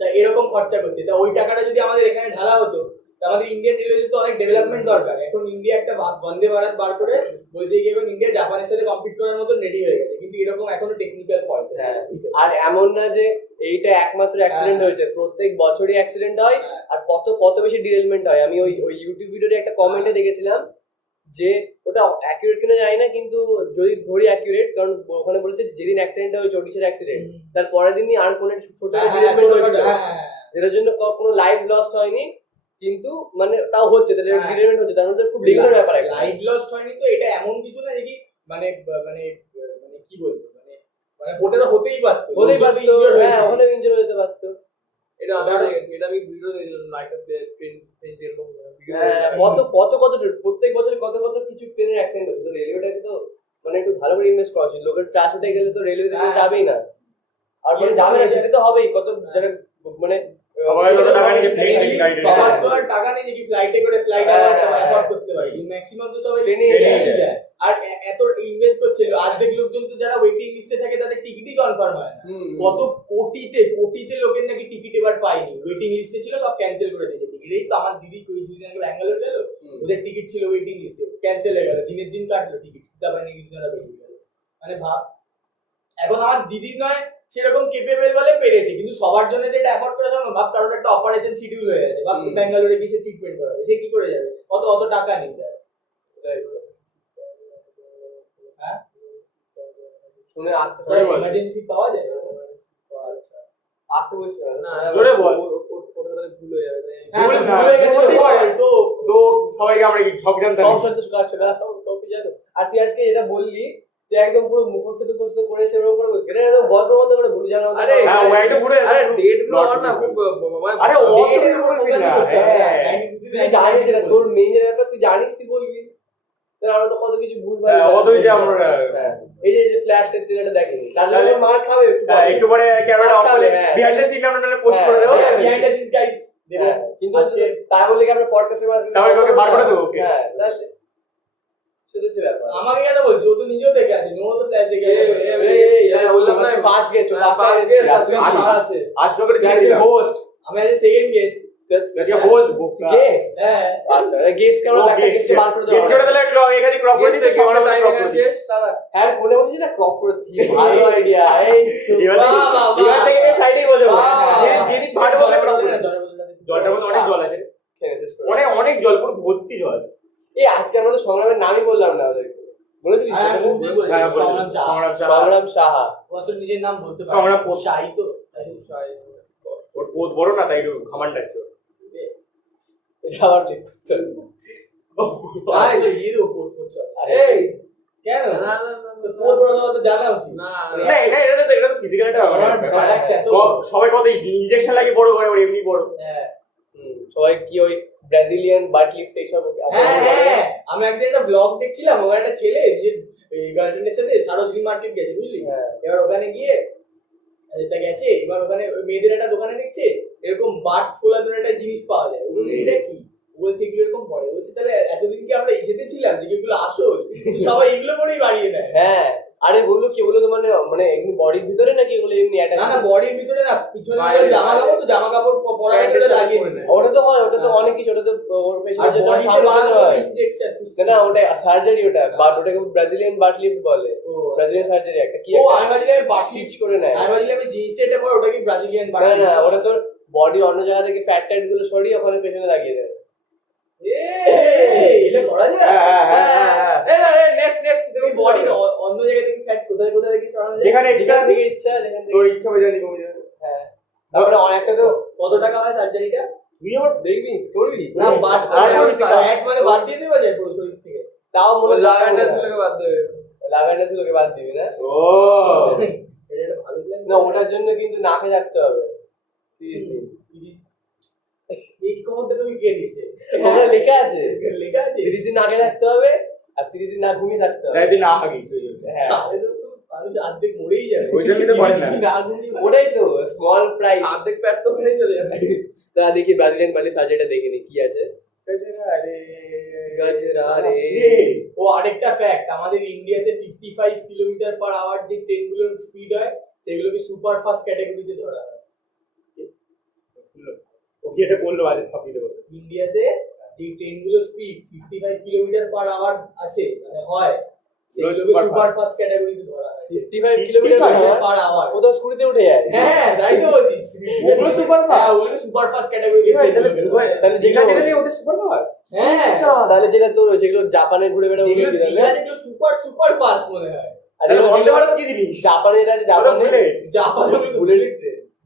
তা এরকম খরচা করছে, তা ওই টাকাটা যদি আমাদের এখানে ঢালা হতো, তা আমাদের ইন্ডিয়ান রেলওয়ে তো অনেক ডেভেলপমেন্ট দরকার। এখন ইন্ডিয়া একটা বন্দে ভারত বার করে বলছে কি এখন ইন্ডিয়া জাপানের সাথে কম্পিট করার মতো রেডি হয়ে গেছে, কিন্তু এরকম এখনো টেকনিক্যাল ফল্ট। আর এমন না যে এইটা একমাত্র অ্যাক্সিডেন্ট হয়েছে, প্রত্যেক বছরই অ্যাক্সিডেন্ট হয় আর কত কত বেশি ডিরেলমেন্ট হয়। আমি ওই ওই ইউটিউব ভিডিওতে একটা কমেন্টে দেখেছিলাম যে ওটা অ্যাকিউরেট কিনা জানি না, কিন্তু যদি ধরি অ্যাকিউরেট, কারণ ওখানে বলেছে যেদিন অ্যাক্সিডেন্ট হয়েছে ওডিশার অ্যাক্সিডেন্ট, তার পরের দিনই আর কোনো ছোট ডিরেলমেন্ট হয়েছিল, যেটার জন্য কোনো লাইফ লস্ট হয়নি, কিন্তু মানে তাও হচ্ছে, ডিরেলমেন্ট হচ্ছে, তার মধ্যে খুব রেগুলার ব্যাপার। লাইফ লস্ট হয়নি তো এটা এমন কিছু না যে কি মানে মানে মানে কি বলবো মানে মানে ওটা তো হতেই পারতো, হ্যাঁ ওখানে ইনজুরি হতে পারতো। এটা আমি দেখেছি, এটা আমি ভিডিও দেখলাম, লাইক ট্রেন এরকম কত কত কত প্রত্যেক বছর কত কত কিছু ট্রেনের অ্যাক্সিডেন্ট হচ্ছে। তো রেলওয়েটাকে তো মানে একটু ভালো করে ইনভেস্ট করা উচিত। লোকের ট্রাস উঠে গেলে তো রেলওয়েতে যাবেই না, আর মানে যাবে না, যেতে তো হবেই। কত যারা মানে সবাই কত টাকা নিয়ে প্লেন গাড়ি সবার তো আর টাকা নেই যে কি ফ্লাইটে করে ফ্লাইট অ্যাফোর্ড করতে পারি, ম্যাক্সিমাম তো সবাই ট্রেনে যায়। আর এত ইনভেস্ট করছে, আজকে লোকজন তো যারা ওয়েটিং লিস্টে থাকে তাদের টিকিটই কনফার্ম হয় না। কত কোটিতে কোটিতে লোকের নাকি টিকিট এবার পায়নি, ওয়েটিং লিস্টে ছিল, সব ক্যান্সেল করে দিয়েছে টিকিট। এই তো আমার দিদি কিছুদিন আগে ব্যাঙ্গালোর গেল, ওদের টিকিট ছিল ওয়েটিং লিস্টে, ক্যান্সেল হয়ে গেল, দিনের দিন কাটলো টিকিট, তারপরে নাকি কিছু না বেরিয়ে গেল। মানে ভাব, এখন আমার দিদি নয় সেরকম কেপেবল বলে পেরেছে, কিন্তু সবার জন্য যে এটা অ্যাফোর্ড করা যাবে না। ভাব কারোর একটা অপারেশন শিডিউল হয়ে আছে, ভাব ব্যাঙ্গালোরে গিয়ে ট্রিটমেন্ট করাবে, সে কি করে যাবে? অত টাকা নেই তার। হ্যাঁ শুনে আসতে ইমার্জেন্সি পাওয়া যায়? আসতে বলছি না, জোরে বল। ওটা ভুল হয়ে যাবে। তো সবাইকে আমরা কি সব জানতাম? আর তুই আজকে যেটা বললি তুই একদম পুরো মুখস্থ টুখস্থ করে সেরকম করে বলছিস, এটা একদম গল্পের মতো করে বলি জানো। আরে হ্যাঁ ও একটু ঘুরে আরে ডেট গুলো আর না খুব আরে ও এর উপর focus করতে হবে। তুই জানিস এটা তোর মেইন ব্যাপার, তুই জানিস, তুই বলবি। আমরা তো কত কিছু ভুল ভাল অতই যে আমরা এই যে ফ্ল্যাশ ট্রেলারটা দেখেনি, তাহলে মার খাবে একটু পরে। একটু পরে ক্যামেরাটা অফ করে বিহাইন্ড দ্য সিন আমরা নালে পোস্ট করে দেব। বিহাইন্ড দ্য সিনস গাইস, কিন্তু তাই বলে কি আমরা পডকাস্টের মাধ্যমে তাহলে ওকে বার করে দেব। ওকে হ্যাঁ তাহলে সেটা হচ্ছে ব্যাপার। আমাকে কেন বলছিস? ও তো নিজেও দেখে আছে, নো তো ফ্ল্যাশ দেখে বললাম না ফার্স্ট গেস্ট আছে আজকে করে আছে ছিল হোস্ট, আমি আজ সেকেন্ড গেস্ট। আজকে হোস্ট গেস্ট হ্যাঁ আচ্ছা গেস্ট কেমন গেস্ট বার করে দাও। গেস্ট করে দিলে একটু এখানে ক্রপ করে দিতে কেমন হবে ক্রপ করে শেষ তারা হ্যাঁ কোনে বসেছিস না ক্রপ করে দিই, ভালো আইডিয়া। এই এবার থেকে সাইডেই বসে যেদিন ভাট হবে ক্রপ করে জলটার মধ্যে অনেক জল আছে, অনেক অনেক জল, পুরো ভর্তি জল। এই আজকে আমরা তো সংগ্রামের নামই বললাম না ওদেরকে, বলেছিলি সংগ্রাম সাহা, ওর নিজের নাম বলতে পারে, সংগ্রাম শাহী তো ওর বহুত বড় না, তাই একটু খামান ডাকছে। এটা আবার লিখ করতে হবে। ভাই তো হিরো কোড করছে। এই কেন কোড বড় তো জানা উচিত না না এটা তো ফিজিক্যাল একটা সবাই কত ইনজেকশন লাগে বড় করে, ওর এমনি বড়। হ্যাঁ সবাই কি ওই ব্রাজিলিয়ান বাট লিফট এইসব হ্যাঁ আমি একদিন একটা ব্লগ দেখছিলাম, ওখানে একটা ছেলে যে গার্লফ্রেন্ডের সাথে সারোজিনী মার্কেট গেছে, বুঝলি? এবার ওখানে গিয়ে এটা গেছে, এবার ওখানে মেয়েদের একটা দোকানে দেখছে এরকম বাট ফোলানোর একটা জিনিস পাওয়া যায়। বলছে এটা কি? বলছে এগুলো এরকম পড়ে। বলছে তাহলে এতদিন কি আমরা এসেতে ছিলাম যে এগুলো আসল? সবাই এগুলো পরেই বাড়িয়ে নেয়। হ্যাঁ আরে বললো কি বললো তো মানে মানে এমনি বডির ভিতরে নাকি এগুলো এমনি অ্যাটাচ? না না বডির ভিতরে না, পিছনে জামা কাপড়, তো জামা কাপড় পরা লাগিয়ে নেয়। ওটা তো হয়, ওটা তো অনেক কিছু, ওটা তো ওর পেছনে যেটা বডিতে সামনে হয় ইনজেকশন না, ওটা সার্জারি, ওটা বাট ওটাকে ব্রাজিলিয়ান বাট লিফট বলে। ব্রাজিলিয়ান সার্জারি একটা কি একটা আমি ভাবছিলাম বাট স্টিচ করে নেয়। আমি ভাবছিলাম আমি জিন্স এটা পরে ওটা কি ব্রাজিলিয়ান বাট? না না ওটা তোর বডি অন্য জায়গা থেকে ফ্যাট ট্যাট গুলো সরিয়ে ওখানে পেছনে লাগিয়ে দেয়। এটা করা যায়? হ্যাঁ নেক্সট তুমি বডির অন্য জায়গা থেকে ফ্যাট কোথায় কোথায় থেকে সরানো যায়? যেখানে যেখান থেকে ইচ্ছা, যেখান থেকে তোর ইচ্ছা হয়ে যাবে কমে যাবে। হ্যাঁ তারপরে অনেকটা তো কত টাকা হয় সার্জারিটা? তুই আবার দেখবি করবি না বাট এক মানে বাদ দিয়ে দেওয়া যায় পুরো শরীর থেকে? তাও মনে লাভেন্ডার গুলোকে বাদ দেবে। লাভেন্ডার গুলোকে বাদ দিবি না? ও এটা একটা ভালো প্ল্যান না ওটার জন্য কিন্তু নাকে থাকতে হবে 30 দিন। এই খবরটা তুমি কে দিয়েছে? ওখানে লেখা আছে লেখা আছে 30 দিন নাকে থাকতে হবে আর 30 দিন না ঘুমিয়ে থাকতে হবে। তাই দিন না হাগিস ওই জন্য। হ্যাঁ তাহলে তো মানুষ অর্ধেক মরেই যাবে। ওই জন্যই তো পারে না। না ঘুমিয়ে ওটাই তো স্মল প্রাইস। অর্ধেক প্যাট তো ফেলে চলে যাবে। তা দেখি ব্রাজিলিয়ান বালি সার্জারিটা দেখে নি কি আছে। গাজরা রে ও আরেকটা ফ্যাক্ট, আমাদের ইন্ডিয়াতে 55 কিলোমিটার/আওয়ার যে ট্রেনগুলোর স্পিড হয় সেগুলোকে সুপার ফাস্ট ক্যাটাগরিতে ধরা হয়। ওকে এটা বললো আজ ছাপিয়ে দেবো। ইন্ডিয়াতে যে ট্রেনগুলো স্পিড 55 কিলোমিটার/আওয়ার আছে মানে হয় সুপার ফাস্ট ক্যাটাগরিতে ধরা হয় 55 কিলোমিটার পার আওয়ার। ও তো স্কুটিতে উঠে যায়। হ্যাঁ তাই তো বলছি ওগুলো super fast? হ্যাঁ ওগুলো সুপার ফাস্ট ক্যাটাগরিতে তাহলে যেগুলো ওটা সুপার ফাস্ট। হ্যাঁ তাহলে যেটা তোর যেগুলো জাপানে ঘুরে বেড়াবো যেগুলো কি দীঘা যেগুলো সুপার সুপার ফাস্ট মনে হয় আর যেগুলো বলতে পারো কি জিনিস? জাপানে যেটা আছে ওটা জাপানে বুলেট। জাপানে বুলেট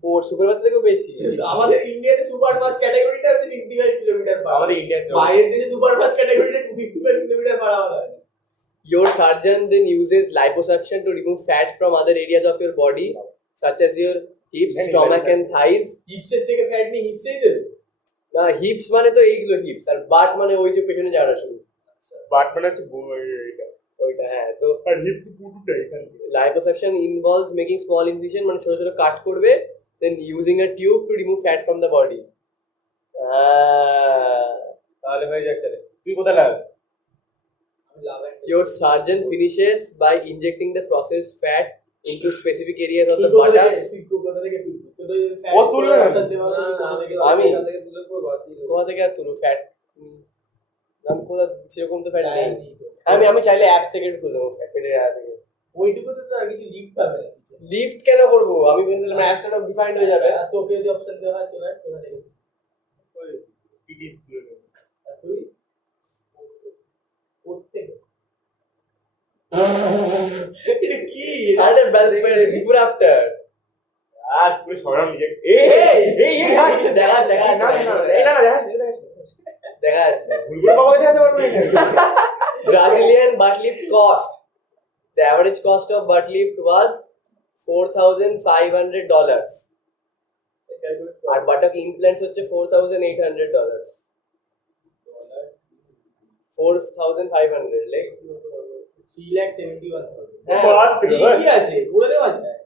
ও সুপার ফাস্ট থেকেও বেশি। আমাদের ইন্ডিয়াতে সুপার ফাস্ট ক্যাটাগরিটা হচ্ছে 55 কিলোমিটার পার আমাদের ইন্ডিয়াতে বাইরের দেশে সুপার ফাস্ট ক্যাটাগরিটা 55 কিলোমিটার পার আওয়ার হয় Your surgeon then uses liposuction to remove fat from other areas of your body, such as your hips, stomach, and thighs. হিপসের থেকে ফ্যাট নিয়ে হিপসেই দেবে না হিপস মানে তো এইগুলো হিপস, আর বাট মানে ওই যে পেছনে জায়গাটা শুরু বাট মানে হচ্ছে এটা ওইটা। হ্যাঁ, তো আর হিপ তো পুরোটা এখানে। liposuction involves making small incision, মানে ছোট ছোট কাট করবে, then using a tube to remove fat from the body. তাহলে হয়ে যাক তাহলে। তুই কোথায় লাগাবি? Your surgeon finishes by injecting the processed fat into specific areas of the তুই কোথা buttocks. থেকে তুলবি তুই তো fat ও তুলবে না। আমি কোথা থেকে আর তুলো ফ্যাট? আমি কোথা সেরকম তো ফ্যাট নেই। আমি চাইলে অ্যাপস থেকে একটু তুলে নেবো ফ্যাট, পেটের জায়গা থেকে। ওইটুকুতে তো আর কিছু লিফট পাবে না লিফট কেন করবো? আমি বলতে আমার অ্যাপসটা ডিফাইন্ড হয়ে যাবে। আর তোকে যদি অপশন দেওয়া হয় তোরা কোথা থেকে টিটিস তুলে নেবো। আর তুই কোত্থেকে এটা কি আরে বিফোর আফটার আজ পুরো সরাম নিজে। দেখা না না না এটা না দেখা দেখা যাচ্ছে। ভুল করে বাবা দেখাতে পারবে না। Brazilian butt lift cost. The average cost of butt lift was $4,500. R buttock implants হচ্ছে $4,800. 4,500 like 3,71,000 হ্যাঁ, বাদ দিল, কি আছে করে দেওয়া যায়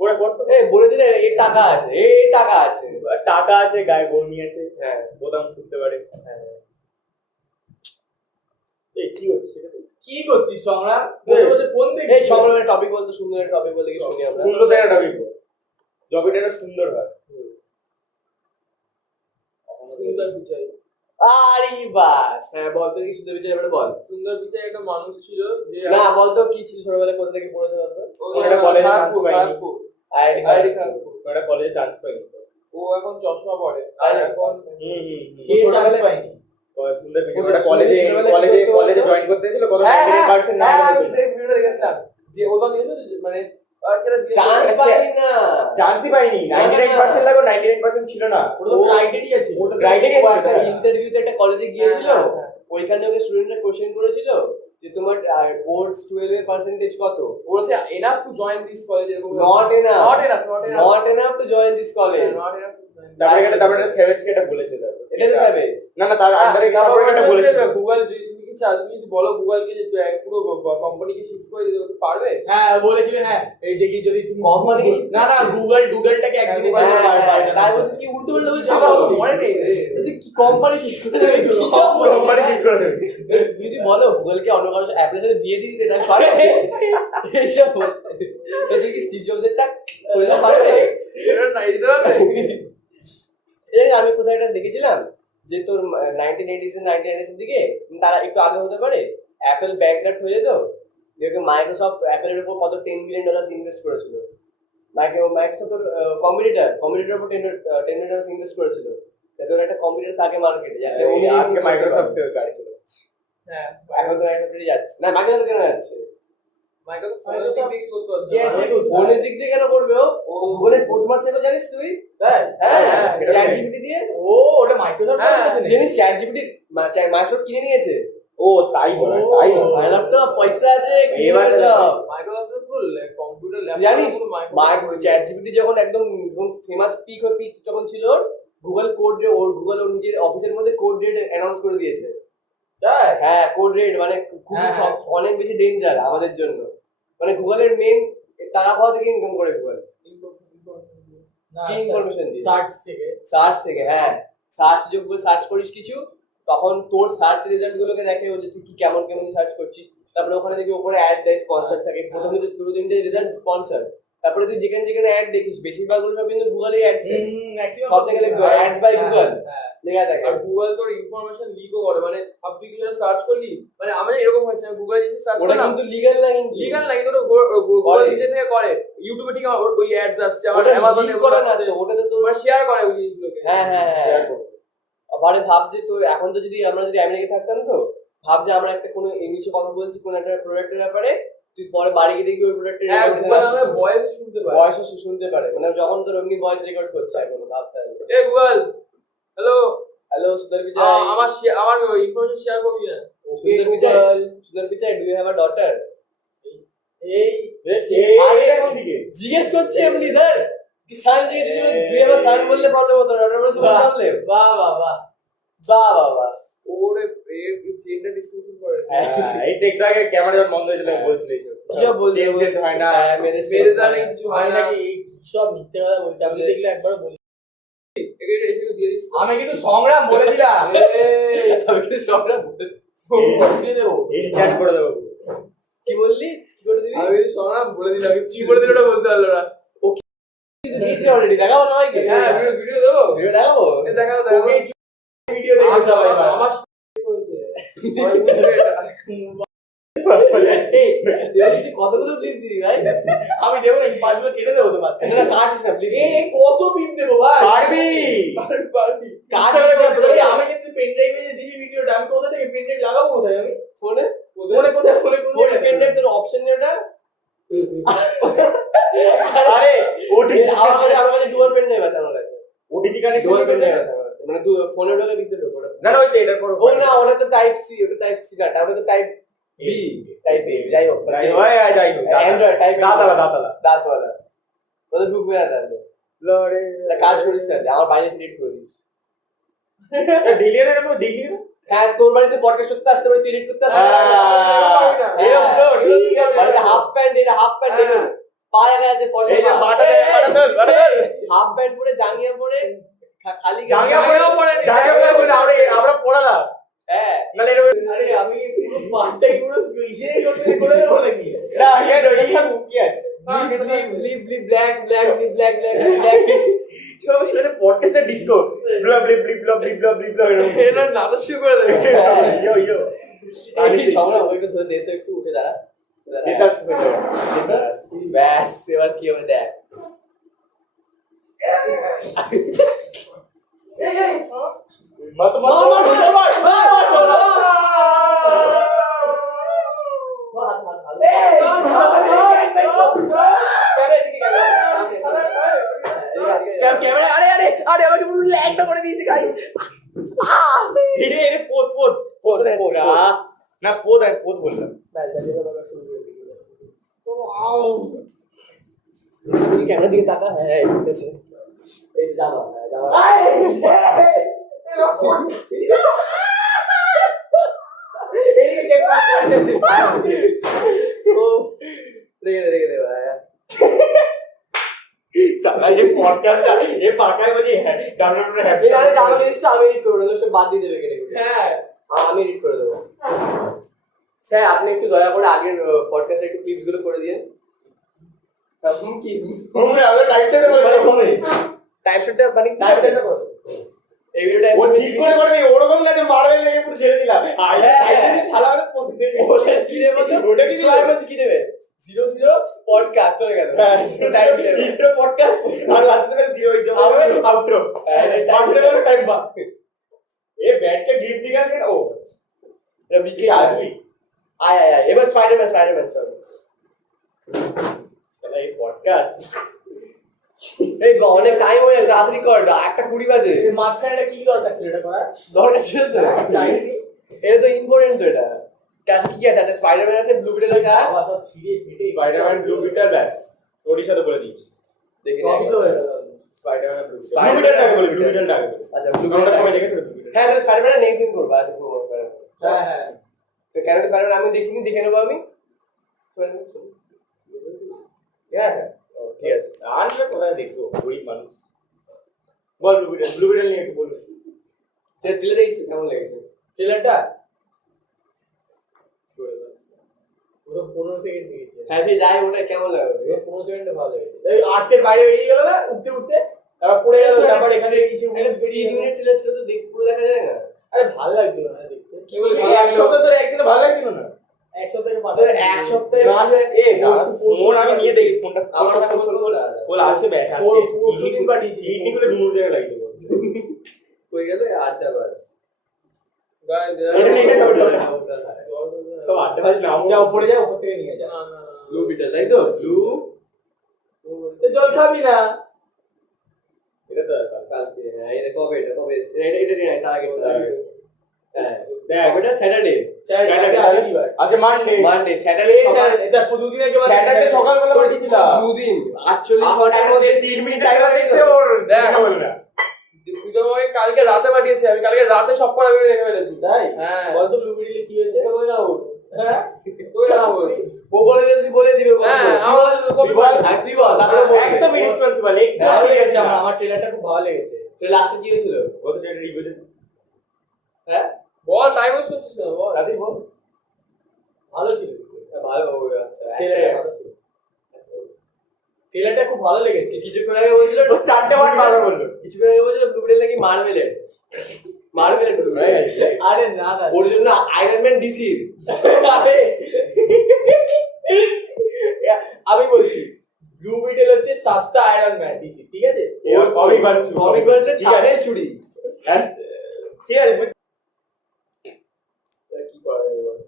ওরা কত বলেছে না এর টাকা আছে, এর টাকা আছে। টাকা আছে, গায়ে বর্নি আছে, হ্যাঁ বোতাম খুলতে পারে। হ্যাঁ। এই কি হচ্ছে সেটা তো? কি করছিস সংগ্রাম বসে বসে ফোন দেখছিস এই সংগ্রামের টপিক বলতে সুন্দর টপিক বলতে কি শুনি আমরা। সুন্দর দেখা টপিক, জবিটা একটা সুন্দর হয়। সুন্দর পিচাই আরে বাস, হ্যাঁ বলতো কি সুন্দর বিচার এবারে বল। সুন্দর পিচাই একটা মানুষ ছিল যে না বলতো কি ছিল ছোটবেলায়, কোথা থেকে পড়েছে বলতো? ওটা কলেজে চান্স পাইনি। আইডি ওটা কলেজে চান্স পাইনি। ও এখন চশমা পরে আর আর এখন কে ছোটবেলায় পাইনি সুন্দর ওটা ওটা কলেজে ছোটবেলায় কলেজে কি করতো কলেজে বলতো? জয়েন করতে ছিল, কত হ্যাঁ, 99% নাম্বার আমি পেয়েছিল। ভিডিওটা দেখেছিলাম যে ওটা দিয়েছিল মানে আর কেটা দিয়ে চান্স পাইনি না। চান্সই পাইনি, না, না, না। 99% লাগো, 99% ছিল না। ওটা তো ক্রাইটেরিয়া ছিল ওটা Criteria ছিল, একটা হ্যাঁ। ইন্টারভিউতে একটা কলেজে গিয়েছিল, হ্যাঁ, হ্যাঁ। ওইখানে ওকে স্টুডেন্টরা কোশ্চেন করেছিল যে তোমার বোর্ডস 12 এর পার্সেন্টেজ কত? বলছে enough to join this college এরকম Not enough. not enough Not enough to join this college. not enough to join তারপরে একটা সেভেজকে এটা বলেছে তারপর। এটা তো savage। না না তার আন্ডারে তারপরে এটা বলেছে। গুগল তুমি কি চাও, তুমি যদি বলো গুগলকে যে পুরো কোম্পানিকে শিফট করে দিতে পারবে? হ্যাঁ বলেছিল হ্যাঁ এই যে কি যদি তুমি Company কে না না গুগল ডুডলটাকে একদিনে হ্যাঁ, বানিয়ে হ্যাঁ, পারবে তাই বলছে কি উল্টো পাল্টা বলছে। আমার অত মনে নেই রে। কি কোম্পানি শিফট করে দেবে? কি সব বলছে? কোম্পানি শিফট করে দেবে। তুমি যদি বলো গুগলকে অন্য কারো অ্যাপের সাথে বিয়ে দিয়ে দিতে তাহলে পারবে? এইসব বলছে। তুই কি স্টিভ জবসের টা করে দিতে পারবে? এটা নাই দিতে পারবে? এই আমি কোথায় একটা দেখেছিলাম যে তোর 1980s এর 1990s এর দিকে তারা একটু আগে হতে পারে অ্যাপল ব্যাংকরাপ্ট হয়ে যেত, দেখে মাইক্রোসফট অ্যাপেলের উপর কত $10 billion ইনভেস্ট করেছিল। মাইক্রোসফট তোর কম্পিটিটর উপর $10 billion ইনভেস্ট করেছিল যাতে ওর একটা কম্পিটিটর থাকে মার্কেটে, যাতে উনি আজকে মাইক্রোসফট গাড়ি চলে। হ্যাঁ এখন তো মাইক্রোসফটে যাচ্ছে না, মাইক্রোসফট কেন যাচ্ছে? মাইক্রোসফট দিক করতে পারছে গেছে না। কোথায়? ফোনের দিক দিয়ে কেন করবে ও? গুগলের প্রথমার ছিল জানিস তুই? তাই হ্যাঁ হ্যাঁ, সেটা চ্যাট জানি। জিপিটি দিয়ে। ও ওটা মাইক্রোসফট হ্যাঁ, করেছে নাকি? জানিস চ্যাট জিপিটি মাইক্রোসফট কিনে নিয়েছে। ও তাই বলে, তাই বলে। মাইক্রোসফট তো পয়সা আছে, কিনে এবার নিয়েছে সব। মাইক্রোসফটের পুরো কম্পিউটার জানিস ল্যাপটপ চ্যাট জিপিটি যখন একদম ফেমাস পিক যখন ছিল গুগল গুগল ওর নিজের অফিসের মধ্যে কোড রেড অ্যানাউন্স করে দিয়েছে। তাই হ্যাঁ কোড রেড মানে খুবই হ্যাঁ, হ্যাঁ। অনেক বেশি ডেঞ্জার আমাদের জন্য, মানে গুগলের মেন টাকা খাওয়া থেকে ইনকাম করে গুগল। না কি information দিয়ে? সার্চ থেকে সার্চ থেকে, হ্যাঁ সার্চ যখন সার্চ করিস কিছু তখন তোর সার্চ রেজাল্ট গুলোকে দেখে ও যে তুই কি কেমন সার্চ করছিস, তারপরে ওখানে দেখি উপরে অ্যাড দেয়, স্পন্সর থাকে, প্রথমে তো দুটো তিনটে রেজাল্ট স্পন্সর, তারপরে তুই যেখানে যেখানে অ্যাড দেখিস বেশিরভাগ গুলো সব কিন্তু গুগলেই অ্যাডসেন্স সব থেকে অ্যাডস বাই গুগল লেখা থাকে। আর গুগল তোর ইনফরমেশন লিকও করে, মানে আপনি কিছু সার্চ করলি, মানে আমাদের এরকম হচ্ছে গুগলে যদি সার্চ ওটা করলাম, কিন্তু লিগ্যাল না, কিন্তু লিগাল না, কিন্তু গুগল নিজে থেকে করে, ইউটিউবে ঠিক ওই অ্যাডস আসছে, আমার ওটা অ্যামাজনে link করে না তো, ওটা তো তোর শেয়ার করে ওই জিনিসগুলোকে। হ্যাঁ হ্যাঁ হ্যাঁ আরে ভাব যে তোর এখন তো যদি আমরা যদি আমেরিকা থাকতাম তো ভাব যে আমরা একটা কোনো ইংলিশে কথা বলছি কোনো একটা প্রোডাক্টের ব্যাপারে, তুই পরে বাড়ি গিয়ে দেখবি ওই প্রোডাক্টের হ্যাঁ, গুগল আমাদের ভয়েস শুনতে পায়। ভয়েস শুনতে পারে, মানে যখন তোর এমনি ভয়েস রেকর্ড করছে এখন ভাবতে হবে। এ গুগল, হ্যালো হ্যালো সুন্দর পিচাই, আমার ইনফরমেশন শেয়ার করবি না? Sundar Pichai do you have a daughter? এই আরে কোন দিকে জিজ্ঞেস করছি এমনি ধর কি সান জিজ্ঞেস ডু ইউ হ্যাভ আ সান বললে প্রবলেম হতো, ডটার বললে প্রবলেম। বাহ বাহ বাহ বাহ বাহ বাহ ওরে এর জেন্ডার ডিসক্রিপশন করে। এই তো একটু আগে ক্যামেরা যখন বন্ধ হয়েছিল বলছিল এইসব কিসব বলছে হয় না, মেয়েদের মেয়েদের দ্বারা কিছু হয় না। এই সব মিথ্যে কথা বলছে, আমি দেখলে একবার বলি। একে রেসিপি দিয়ে দিস। আমি কিন্তু সংগ্রাম বলে দিলাম, আমি কিন্তু সবটা বলে দিয়ে দেবো। ইনচার্জ করে দেবো। কি বললি কি করে দিবি আমি শোনা বলে দিলাম, কি বলে দিল ওটা বলতে পারলো না। দিয়েছি অলরেডি, দেখাবো না ভাইকে? হ্যাঁ, ভিডিও দেবো, ভিডিও দেখাবো? দেখাও দেখাও। ভিডিও দেখে সবাই এবার। আমার এই তুই কতগুলো ক্লিপ দিবি ভাই? আমি দেবো না, এই পাঁচগুলো কেটে দেবো তোমার। না কাটিস না প্লিজ। এই কত পিন দেবো ভাই? পারবি পারবি। কাটিস না এই আমাকে তুই পেন ড্রাইভে দিবি ভিডিওটা, আমি কোথা থেকে পেন ড্রাইভ লাগাবো কোথায় আমি? ফোনে ফোনে কোথায় ফোনে ফোনে পেন ড্রাইভ তোর অপশন নেই ওটা? আরে ওটিজি আমার কাছে ডুয়াল পেন ড্রাইভ আছে, আমার কাছে OTG dual pen connection drive আছে আমার কাছে, মানে ফোনে ঢোকে ভিতরে ঢোকে ওটা। না না ওই তো এটা করো ও না ওটা তো টাইপ সি, ওটা টাইপ সি না, ওটা তো টাইপ বি, টাইপ এ, যাই হোক যাই হোক অ্যান্ড্রয়েড টাইপ দাঁতলা দাঁতলা দাঁতওয়ালা ওটা ঢুকবে না তাহলে। লরে একটা কাজ করিস তাহলে আমার বাইরে সিলেক্ট করে দিস। ডিলিয়ে না কেন ডিলিয়ে হ্যাঁ তোর বাড়িতে পডকাস্ট করতে আসতে পারে, তুই এডিট করতে আসতে এরকম তো ঠিক আছে বাড়িতে হাফ প্যান্ট, এটা হাফ প্যান্ট দেখুন পা দেখা যাচ্ছে ফসল, এই যে পাটা হাফ প্যান্ট পরে জাঙ্গিয়া পরে খালি জাঙ্গিয়া পরে আমরা পড়ালাম হ্যাঁ। নালে এটা আরে আমি পুরো পার্টটাই পুরো ইসে করে দেবো নাকি? না ইয়ার ওই কি আছে bleep bleep black black bleep black black black সব সেটা পডকাস্টে ডিসকো ব্লব ব্লিপ ব্লিপ ব্লব ব্লিপ ব্লব ব্লিপ ব্লব এটা নাচ শুরু করে দেবে। ইয়ো ইয়ো এই সংগ্রাম ওইটা ধরে দে তো, একটু উঠে দাঁড়া দেতাস করে ব্যাস এবার কি হবে দেখ। মত মত ক্যামেরা আরে আরে আরে আমাকে পুরো ল্যাগটা করে দিয়েছে গাইস। ধীরে ধীরে পোদ পোদ পোদ না পোদ আর পোদ বললাম ক্যামেরার দিকে তাকা। হ্যাঁ ঠিক আছে, এই জামা জামা ও রেখে দে ভাই। साला ये पॉडकास्ट ये पाकाय मुझे है डाउनलोड में এই আরে ডাউনলোড লিস্টটা আমি এডিট করে দেবো, সব বাদ দিয়ে দেবে কেটে কেটে। হ্যাঁ, আমি এডিট করে দেবো। স্যার আপনি একটু দয়া করে আগের পডকাস্টে একটু ক্লিপস গুলো করে দিন। তাহলে কি हमने अगर टाइप सेट মানে করে টাইপ সেটটা মানে টাইপ সেট করে এই ভিডিওটা ও ঠিক করে করবি ওরকম না যে মার্বেল লেগে পুরো ছেড়ে দিলাম আয় আয় শালা আমাদের প্রতিদিন ওটা কি দেবে বলতো? ওটা কি সোয়াইপ আছে কি দেবে? 00 পডকাস্ট হয়ে গেল। টাইপ দেবে। इंट्रो पॉडकास्ट और लास्ट में 0 एक जगह पे आउटरो पांच में टाइम बा ये बैठ के गिफ्ट निकाल के ओ এটা বিকে আসবি আয় আয় আয় এবার স্পাইডারম্যান সরি। শালা এই পডকাস্ট এই অনেক টাইম হয়ে যাচ্ছে, আসরি কর একটা 20 বাজে। এই মাঝখানে এটা কি দরকার ছিল এটা করার? দরকার ছিল তো, এটা তো ইম্পর্টেন্ট তো। এটা কাজ কি আছে? আচ্ছা স্পাইডারম্যান আছে, ব্লু বিটেল আছে, আর বাবা সব ছিঁড়ে ফেটে স্পাইডারম্যান ব্লু বিটার ব্যাস তোরই সাথে বলে দিচ্ছি দেখি সবই তো হয়ে গেল। স্পাইডারম্যান ব্লু Spider-Man বিটার আগে বলি Blue ব্লু Beetle। বিটার আগে বলি আচ্ছা ব্লু আমরা বিটেল সবাই দেখেছো ব্লু বিটার হ্যাঁ তাহলে স্পাইডারম্যান নেক্সট দিন করবো। আচ্ছা করবো হ্যাঁ হ্যাঁ তো কেন স্পাইডারম্যান আমি দেখিনি, দেখে নেবো আমি। হ্যাঁ হ্যাঁ ঠিক আছে আর না কোথায় দেখবো গরিব মানুষ বল ব্লু বিটার নিয়ে একটু বল ট্রেলার দেখছিস কেমন লেগেছে? ট্রেলারটা পুরো 15 সেকেন্ড দিয়েছে। হ্যাঁ তুই যাই ওটা কেমন লাগে 15 সেকেন্ডে ভালো লেগেছে। এই আর্টের বাইরে বেরিয়ে গেল না উঠতে উঠতে, তারপর পড়ে গেল, তারপর এখানে কিছু বেরিয়ে 3 মিনিট চলে আসলে তো দেখ পুরো দেখা যায় না। আরে ভালো লাগছিল না দেখতে। কি বলে এই এক সপ্তাহ ধরে একদিনে ভালো লাগছিল না? এক সপ্তাহে তোর এক সপ্তাহে ফোন আমি নিয়ে দেখি, ফোনটা আমার কাছে খোলা আছে, ব্যাস আছে, দিন পাঠিয়েছি। কিডনি গুলো রিমুভ করে লাগিয়ে দেবো। কই গেল 8টা বাজ গাইস এটা নিয়ে এটা ওটা তো আড্ডা বাজ না যাও উপরে যাও, উপর থেকে নিয়ে যাও। ব্লু বিটাল তাই তো ব্লু তো জল খাবি না? এটা তো কালকে হ্যাঁ এটা কবে এটা নিয়ে আয় টার্গেট হ্যাঁ দেখ ওটা স্যাটারডে আচ্ছা মানডে স্যাটারডে সকাল এটা দুদিন আগে স্যাটারডে সকালবেলা তোর পাঠিয়েছিলাম। দুদিন 48 ঘন্টার মধ্যে 3 মিনিট টাইমার দেখতে ওর দেখ। দেখা হলো না। তুই তো আমাকে কালকে রাতে পাঠিয়েছি, আমি কালকে রাতে সব পড়া করে দেখে ফেলেছি। তাই হ্যাঁ বলতো ব্লু বিডিলে কি হয়েছে? হ্যাঁ তুই জানাবো। ও বলে দিয়েছি বলে দিবে হ্যাঁ আমার কপি বল। আর তুই বল তারপরে বল একদম ইরেসপন্সিবল, একটু ভালো লেগেছে সিরিয়াস না। আমার ট্রেলারটা খুব ভালো লেগেছে। তো লাস্টে কি হয়েছিল কত টাকা রিভিউ দে? হ্যাঁ বল, টাইম ওয়েস্ট করছিস না বল। দাদি বল। ভালো ছিল ভালো আচ্ছা ট্রেলারটা ভালো ছিল। ট্রেলারটা খুব ভালো লেগেছে। কিছুক্ষণ আগে বলছিল ও চারটে বার ভালো বললো। কিছুক্ষণ আগে বলছিল ব্লু বিটাল নাকি মার্ভেলের ব্লু বিটাল আরে না না ওর জন্য আয়রন ম্যান ডিসির আরে, আমি বলছি ব্লু বিটেল হচ্ছে সস্তা আয়রন ম্যান ডিসি, ঠিক আছে? ওর কমিক ভার্স কমিক ভার্সে ঠিক আছে। ছাড়ে ছুরি ঠিক আছে কি করা যাবে বল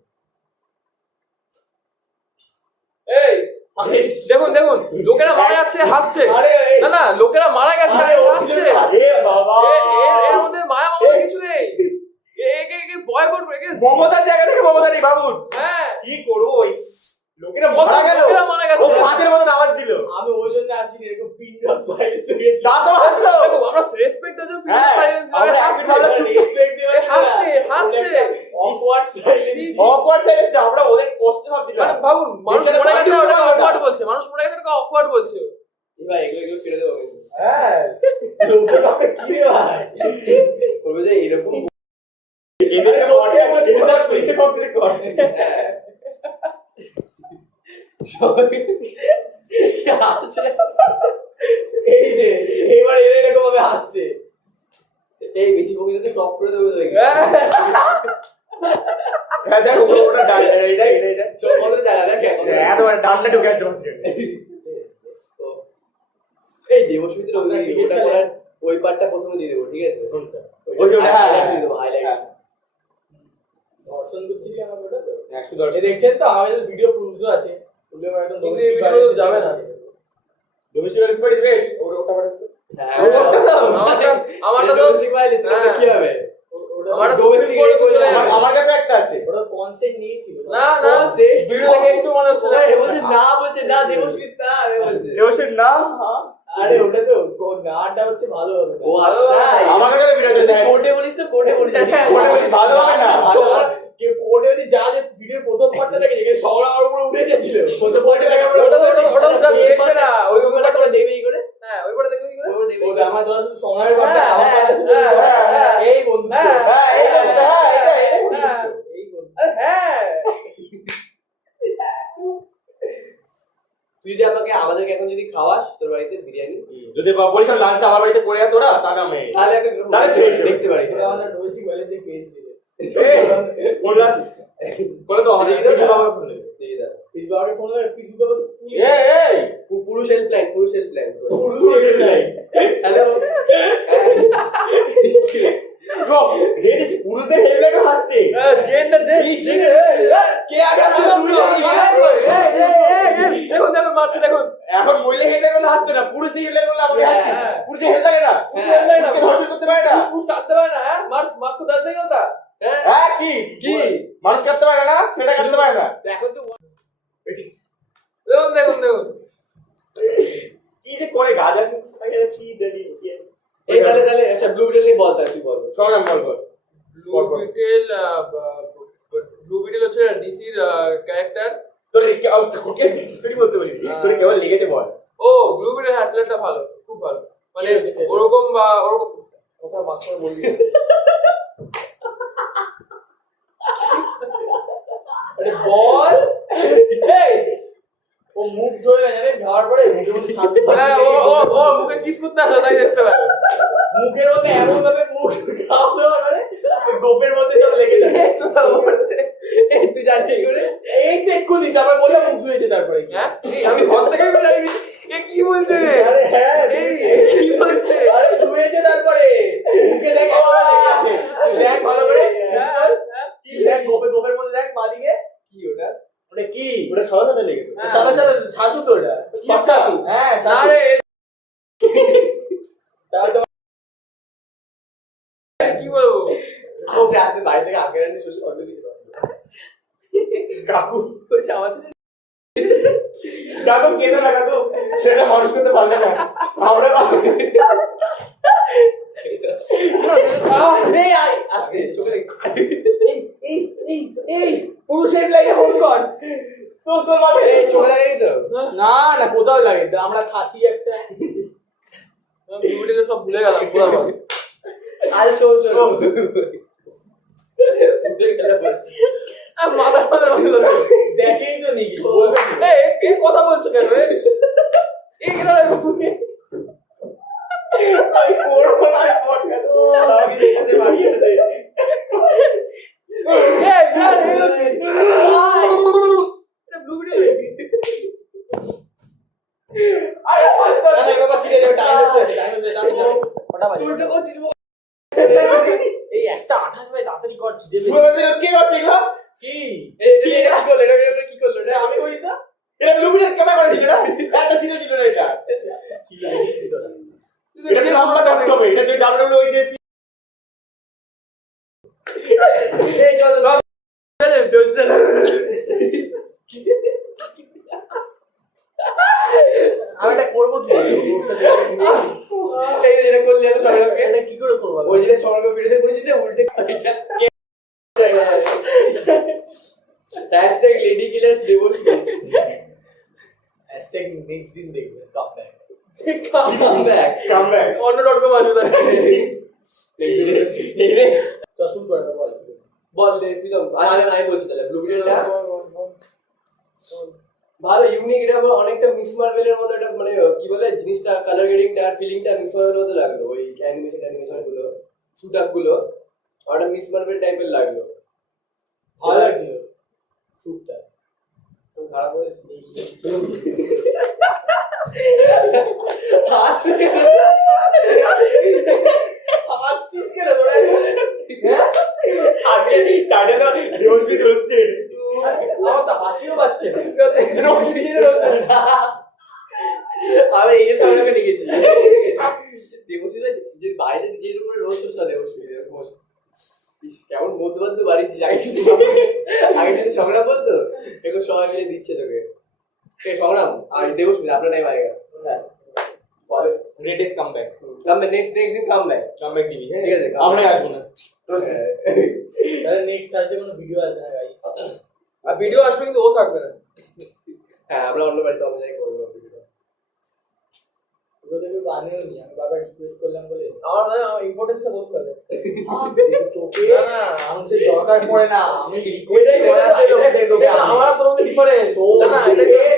এই দেখুন দেখুন, লোকেরা মারা যাচ্ছে হাসছে। আরে না না, লোকেরা মারা গেছে আরে, ও হাসছে। এ বাবা এর মধ্যে মায়া মামা কিছু নেই। একে ভয় করবে একে। মমতার জায়গা থেকে মমতা নেই বাবু। হ্যাঁ কি করবো ওই লোকেরা মারা গেল, লোকেরা মারা গেছে। ও পাতের মতন আওয়াজ দিল। আমি ওই জন্য আসিনি, এরকম পিন ড্রপ সাইলেন্স হয়ে গেছে। তা তো হাসলো। দেখো, আমরা রেসপেক্ট দেওয়ার জন্য হ্যাঁ, সাইলেন্স আমরা হাসছে। একটু ভালো চুপ রেসপেক্ট দেওয়া এ হাসছে, হাসছে। Awkward silence. অকওয়ার্ড সাইলেন্স না, আমরা ওদের কষ্ট ভাবছিলাম। মানে ভাবুন, মানুষ এখানে মরে গেছে বাজে ওটাকে কথা অকওয়ার্ড না। বলছে, মানুষ মরে গেছে ওটাকে অকওয়ার্ড বলছে। ভাই এগুলো কেটে দেবো কিন্তু। হ্যাঁ লোকের বাপে কি রে ভাই? বলবে যে এরকম এদেরকে বডি এদের তার পুলিশে কমপ্লিট কর। সবাই হাসছে এই যে এবার এরা এরকম ভাবে হাসছে। এই বেশি বকে যদি টপ করে দেবো দেখি হ্যাঁ দেখ ওটা ডাল এইটা এইটা সব কত জায়গা দেখ এত ডালটা ঢুকে যাচ্ছে মাঝখানে। এই দেবস্মিতের ওটা করার ওই পার্টটা প্রথমে দিয়ে দেবো ঠিক আছে কোনটা? ওই যে হ্যাঁ, হাইলাইটস হ্যাঁ। দিয়ে দেবো হাইলাইটস ধর্ষণ করছিলি আমাকে ওটা তো। 110 এ দেখছেন তো আমার কাছে ভিডিও প্রুফও আছে। তুলে আমার একদম কিন্তু এই ভিডিও তো যাবে না। ডোমেস্টিক ভায়োলেন্স বাড়ি বেশ ওটা বাড়ি হ্যাঁ আমারটা তো ডোমেস্টিক ভায়োলেন্স হ্যাঁ। কি হবে আমারটা ডোমেস্টিক সুপ্রিম কোর্টে চলে যাবে। আমার কাছে একটা আছে। ওটা কনসেন্ট নিয়েছিল। না না, ভিডিও দেখে একটু মনে হচ্ছে না। বলছে না দেবস্মিত না বলছে দেবশ্রী না আরে ওটা তো নাটা হচ্ছে ভালো হবে না। ও আচ্ছা আমার কাছে ভিডিও চলে যাচ্ছে। কোর্টে বলিস তো কোর্টে বলিস কোর্টে বলিস, ভালো হবে না। কোর্টে যদি যা যে ভিডিওর প্রথম পার্টটা দেখে যে সবার আমার উপরে উঠে গেছিল প্রথম পার্টে দেখা ওটা তো দেখবে না, ওই ওই ব্যাপারটা করে দেবে এই করে হ্যাঁ ওইবারে দেখবে কি করে? ওই দেবে ওটা আমার ধরো শুধু সোনার পার্টটা হ্যাঁ, আমার পার্টটা শুধু হ্যাঁ, হ্যাঁ, হ্যাঁ। এই বন্ধু হ্যাঁ, হ্যাঁ এই বন্ধুটা, হ্যাঁ এটা হ্যাঁ। এই বন্ধু আরে হ্যাঁ, তুই যদি আমাকে আমাদেরকে এখন যদি খাওয়াস তোর বাড়িতে বিরিয়ানি যদি বলিস লাঞ্চটা আমার বাড়িতে পড়ে যা তোরা তা নামে তাহলে একটা তাহলে ছেড়ে দিতে দেখতে পারি ওটা আমাদের ডোমেস্টিক ভায়োলেন্সের কেস দিলে ফোন লাগাতিস বলে তো আমাদের দিয়ে দাও। কিছু বাবা ফোন লাগে দিয়ে দাও পিস বাবাকে ফোন লাগে পিস বাবা তো এই পুরুষ হেল্পলাইন পুরুষ নাই হ্যালো গো দেখেছিস পুরুষদের হেলমেটও হাসছে জেনটা দেখ। কে আগে আসছে দেখুন দেখুন মারছে দেখুন। এখন মহিলা হেলমেট বলে হাসতে না পুরুষ হেলমেট বলে আমাকে হাসছে হ্যাঁ। পুরুষের হেলমেট লাগে না পুরুষকে ধর্ষণ করতে পারে না পুরুষ কাটতে পারে না, হ্যাঁ? মার তো দাঁত নেই ওটা। হ্যাঁ কি কি? মানুষ কাটতে পারে না ছেলে কাটতে পারে না দেখো তো দেখুন দেখুন দেখুন। কি যে করে গাজা কি জানি এই তাহলে আচ্ছা ব্লু বিটেল নিয়ে বল তুই বল চল আমি বলবো ব্লু বিটেল হচ্ছে ডিসির ক্যারেক্টার। তোর তোকে স্টোরি বলতে বলি তোর কেবল লেগেছে বল ও ব্লু বিটেল হ্যাটলেটটা ভালো, খুব ভালো। মানে ওরকম বা ওরকম কথা মাঝখানে বলবি না। আরে বল ও মুখ ধরে না জানেন খাওয়ার পরে মুখের মধ্যে শান্তি হ্যাঁ, ও মুখে কিস করতে আসে তাই দেখতে পারে। মুখের মধ্যে এমন ভাবে মুখ খাওয়া দেওয়ার মানে গোপের মধ্যে সব লেগে যায়। এই তুই জানি কি করে? এই তো এক্ষুনি তারপর বললাম মুখ ধুয়েছে তারপরে কি? হ্যাঁ এই আমি ঘর থেকে বেরাইনি। এ কি বলছে রে? আরে হ্যাঁ এই কি বলছে? আরে ধুয়েছে তারপরে মুখে দেখ এখনো লেগে আছে। তুই দেখ ভালো করে হ্যাঁ, কি দেখ গোপের মধ্যে দেখ বাদিকে কি ওটা? ওটা কি ওটা সাদা সাদা লেগে গেছে। সাদা সাদা ছাতু তো ওটা ছাতু? হ্যাঁ না ছাতু। রে তাহলে তো কি বলবো? আস্তে আস্তে বাড়ি থেকে আগে রাতে শুনলে অন্য কিছু হবে। কাকু বলছে আমার ছেলে কাকু কেঁদে না কাকু, সেটা মানুষ করতে পারলে না আমরা এই আই আস্তে চোখে দেখ। এই পুরুষের লাইনে ফোন কর তোর বাবা এই চোখে লাগেনি তো? না না কোথাও লাগে আমরা খাসি একটা ভিডিওটা সব ভুলে গেলাম পুরো। আজ শোন শোন ভূতের খেলা বলছি। মাথা মাথা দেখেই তো নি কিছু বলবে না। এই কথা বলছো কেন রে? এই কেন আমি করবো না পডকাস্ট, আমি দেখতে বাড়িয়ে দে। এই यार এটা ব্লু ভিডিও আরে না না বাবা সিরে যাবে টাইম হচ্ছে কটা বাজে তুই তো করছিস এই একটা 28 বাজে তাড়াতাড়ি কর খিদে পেয়েছে। শুনে দে কে করছে এগুলো? কি এটা কি করলো? এটা কি করলো? এটা আমি বলি তো এটা ব্লুপ্রিন্ট কেন করেছিস এটা? একটা সিনে ছিল না এটা। ছিল জিনিস তো এটা দিয়ে আমরা ডাকতে হবে, এটা দিয়ে ডাবল ওই যে এই চল আমি এটা করব কি ওর সাথে এই যে এটা করলি আমি সবাইকে এটা কি করে করব ওই যেটা সবাইকে ভিডিওতে করেছিস না উল্টে এটা hashtag lady killer দেবস hashtag next দিন দেখবে কাম ব্যাক কামব্যাক কামব্যাক। অন্য.com আসবে তো শুরু করে না বল বল দে প্রীতম আমি বলছি তাহলে ব্লু ভিডিওটা ভালো ইউনিক। এটা আমার অনেকটা মিস মার্ভেলের মতো একটা মানে কি বলে জিনিসটা কালার গ্রেডিংটা আর ফিলিংটা মিস মার্ভেলের মতো লাগলো। ওই অ্যানিমেশন গুলো শুট আপ গুলো একটা মিস মার্ভেল টাইপের লাগলো। ভালো লাগছিল শুটটা খারাপ হয়েছে হাসছিস কেন তোরা আজকে টাইটেল তো দেবস্মিত রোস্টেড। আমার তো হাসিও পাচ্ছে না আমি এই সামনে লিখেছি দেবশ্রী যে বাইরে নিজের উপরে রোস্ট হচ্ছে দেবশ্রী কেমন মধ্যবদ্ধ বাড়িছি আগে যদি সংগ্রাম বলতো এখন সবাই মিলে দিচ্ছে তোকে সংগ্রাম আর দেবশ্রী আপনার টাইম আগে গ্রেটেস্ট কামব্যাক। নেক্সট দিন কাম ব্যাক কামব্যাক দিবি, হ্যাঁ? ঠিক আছে, comeback। আমরা আসবো না। তাহলে নেক্সট থার্সডে কোনো ভিডিও আসবে না গাইস আর ভিডিও আসবে কিন্তু ও থাকবে না। হ্যাঁ আমরা অন্য বাড়িতে অন্য জায়গায় করবো ভিডিও। ওগুলো দেখে বানিও নি আমি বারবার রিকোয়েস্ট করলাম বলে আমার না ইম্পর্টেন্সটা বুঝতে পারে। তোকে না, না। মানুষের দরকার পড়ে না আমি এটাই আমার তো ডিফারেন্স না না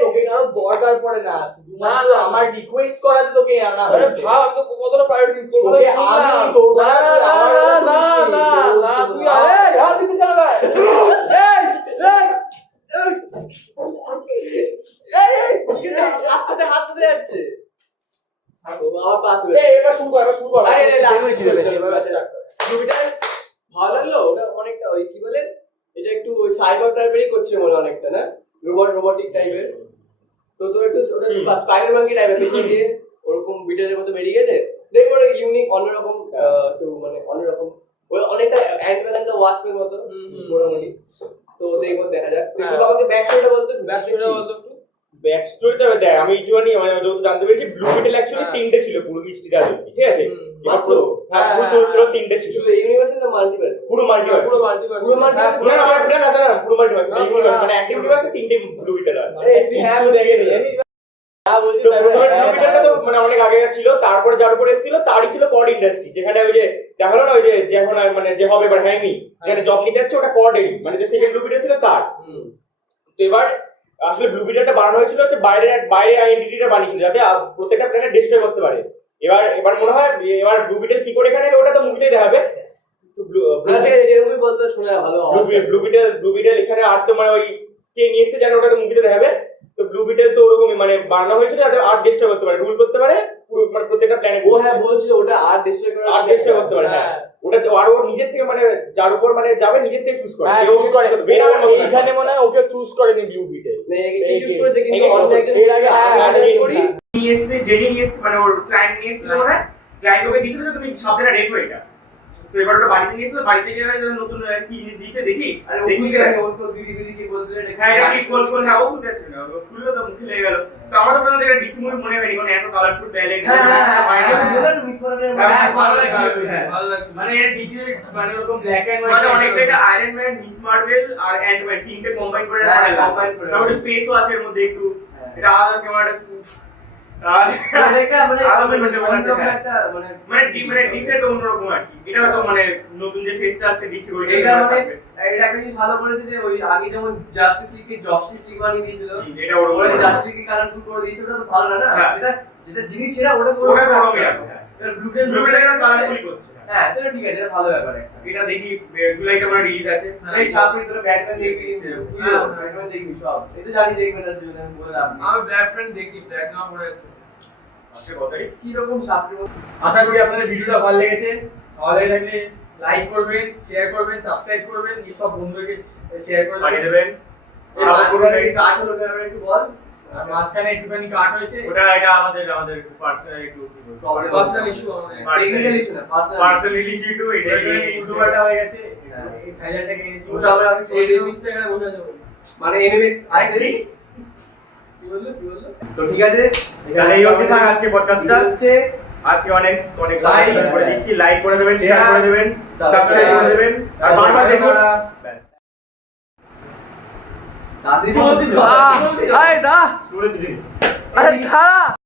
তোকে কারো দরকার পড়ে না শুধুমাত্র না, না। আমার রিকোয়েস্ট করাতে তোকে আনা আরে হয়েছে ভাব আমি তো কতটা প্রায়োরিটি তোর কথা তোকে শুনলাম। আমি তোর না কথা না তুই না আমার না কথা না শুনছিস। না তুই আরে হাত দিতে চালা ভাই হাত কোথায় যাচ্ছে ও আবার পা তুলে এই এবার শুরু কর আরে আরে last জেনুইন ছিল, ছিল, ছিল, এবার ছিল। start কর। ছবিটা ভালো লাগলো। ওটা অনেকটা ওই কি বলে এটা একটু ওই সাইবার টাইপেরই করছে মনে হয় অনেকটা না রোবটিক টাইপের। তো তোর একটু ওটা স্পাইডার মাঙ্কি টাইপের পেছন দিয়ে ওরকম বিটারের মতো বেরিয়ে গেছে দেখবো ওটা ইউনিক অন্যরকম একটু মানে অন্যরকম ওই অনেকটা অ্যান্টম্যান এন্ড দ্য ওয়াস্পের মতো মোটামুটি। তো দেখবো দেখা যাক তুই হ্যাঁ। আমাকে ব্যাক স্টোরিটা বলতে ব্যাকস্টোরিটা বলতো একটু। ব্যাক স্টোরিটা দেখ, আমি একটুখানি মানে যত জানতে পেরেছি ব্লু মেটাল অ্যাকচুয়ালি হ্যাঁ। 3টে ছিল পুরো হিস্ট্রিটা জন্য, ঠিক আছে? মাত্র? মাত্র হ্যাঁ, পুরো হ্যাঁ, চরিত্র 3টে ছিল, শুধু ইউনিভার্সাল না মাল্টিভার্স? পুরো মাল্টিভার্স। পুরো মাল্টিভার্স পুরো multiverse? পুরো না পুরো না না পুরো মাল্টিভার্স হ্যাঁ, মানে অ্যাক্টিভ ইউনিভার্সে 3টে ব্লু মেটাল আছে। এই তুই হ্যাঁ দেখে নি তো প্রথমে ব্লু মেটালটা তো মানে অনেক আগে ছিল, তারপরে যার উপরে এসেছিল তারই ছিল কড ইন্ডাস্ট্রি, যেখানে ওই যে দেখালো না ওই যে এখন মানে যে হবে এবার হ্যামি যেখানে জব নিতে যাচ্ছে ওটা কডেরই মানে যে সেকেন্ড ব্লু মেটাল ছিল তার। তো এবার আসলে ব্লু বিটেলটা বানানো হয়েছিল হচ্ছে বাইরে আইডেন্টিটিটা বানিয়েছিল যাতে প্রত্যেকটা প্ল্যানেট ডিস্ট্রয় করতে পারে। এবার মনে হয় এবার ব্লু বিটেল কি করে এখানে ওটা তো মুভিতেই দেখাবে। যেরকমই বলতে শুনে ভালো ব্লু বিটেল এখানে আর তো মানে ওই কে নিয়ে এসেছে জানো ওটা তো মুভিতে দেখাবে। তো ব্লু বিটেল তো ওরকমই মানে বানানো হয়েছিল যাতে আর্ট ডিস্ট্রয় করতে পারে, রুল করতে পারে পুরো মানে প্রত্যেকটা প্ল্যানেট। ও হ্যাঁ বলছিল ওটা আর ডিস্ট্রয় করে আর্ট ডিস্ট্রয় করতে পারে। হ্যাঁ ওটা তো আর ওর নিজের থেকে মানে যার উপর মানে যাবে নিজের থেকে চুজ করে। হ্যাঁ চুজ করে এইখানে মনে হয় ওকে চুজ করেনি ব্লু বিটেল, চুজ করেছে কিন্তু অন্য একজন এর আগে নিয়ে এসেছে জেনি নিয়ে এসেছে মানে ওর ক্লায়েন্ট নিয়ে এসেছিল মনে হয়, ক্লায়েন্ট ওকে দিয়েছিল যে তুমি সাবজেক্টটা রেখো এটা। তো এবার ওটা বাড়িতে নিয়ে এসেছিল, বাড়িতে গিয়ে নতুন কি জিনিস দিয়েছে দেখি ও তো দিদি কি বলছিল হ্যাঁ এটা কি কল হ্যাঁ ও বুঝেছে না ও খুললো তো মুখে লেগে গেল। তো আমার তো প্রথমে এটা ডিসি মুভি মনে হয়নি, মানে এত কালারফুল প্যালেট মানে এর ডিসি মানে ওরকম ব্ল্যাক এন্ড মানে অনেকটা এটা আয়রন ম্যান, মিস মার্ভেল আর অ্যান্টম্যান তিনটে কম্বাইন করে combine করে। তারপরে স্পেসও আছে এর মধ্যে একটু, এটা আলাদা ক্যামেরাটা মানে ডিসেট অন্যরকম আর কি। এটা তো মানে নতুন যে ফেসটা আসছে ডিসি ওই এটা মানে এটা কি ভালো করেছে যে ওই আগে যেমন জাস্টিস লিগ বানিয়ে দিয়েছিল, এটা ওরকম ওরা জাস্টিস লিগ কালারফুল করে দিয়েছিল, ওটা তো ভালো না হ্যাঁ। যেটা জিনিস সেটা ওটা ওটা গরমই রাখো। ব্লুটা এটা কালারফুলি করছে। হ্যাঁ তো ঠিক আছে, এটা ভালো ব্যাপার একটা। এটা দেখি জুলাইতে আমার রিলিজ আছে। এই ছাপড়ি তোরা ব্যাটম্যান দেখবি, তুইও ব্যাটম্যান দেখবি সব, এটা জানি দেখবে না দুজনে, আমি বলে লাভ নেই। আমি ব্ল্যাকম্যান দেখি, ব্ল্যাকম্যান পড়ে আছে। আজকে কতই কি রকম ছাপড়ি আশা করি আপনাদের ভিডিওটা ভালো লেগেছে। ভালো লেগে থাকলে লাইক করবেন, শেয়ার করবেন, সাবস্ক্রাইব করবেন, এই সব বন্ধুদেরকে শেয়ার করে বাড়ি দেবেন। দেবেন। সাপোর্ট করুন এই guys। কাট হলো ক্যামেরা একটু বল, আর মাঝখানে একটুখানি কাট হয়েছে, ওটা এটা আমাদের একটু পার্সোনাল একটু প্রবলেম পার্সোনাল ইস্যু আমাদের। টেকনিক্যাল ইস্যু না, পার্সোনাল পার্সোনাল ইস্যু একটু উল্টোপাল্টা হয়ে গেছে। হ্যাঁ। এই ফাইলটাকে এনেছি ওটা আমরা এই রিভিউসটা এখানে বসে আছে। মানে এনিওয়েজ আছে কি বললো তো ঠিক আছে, তাহলে এই অবধি থাক আজকে পডকাস্টটা। হচ্ছে আজকে অনেক Like করে দিচ্ছি, লাইক করে দেবেন, শেয়ার share, করে দেবেন, সাবস্ক্রাইব করে দেবেন আর বারবার দেখুন। তাড়াতাড়ি আয় দা, স্টোরেজ দিন। আরে দাঁড়া।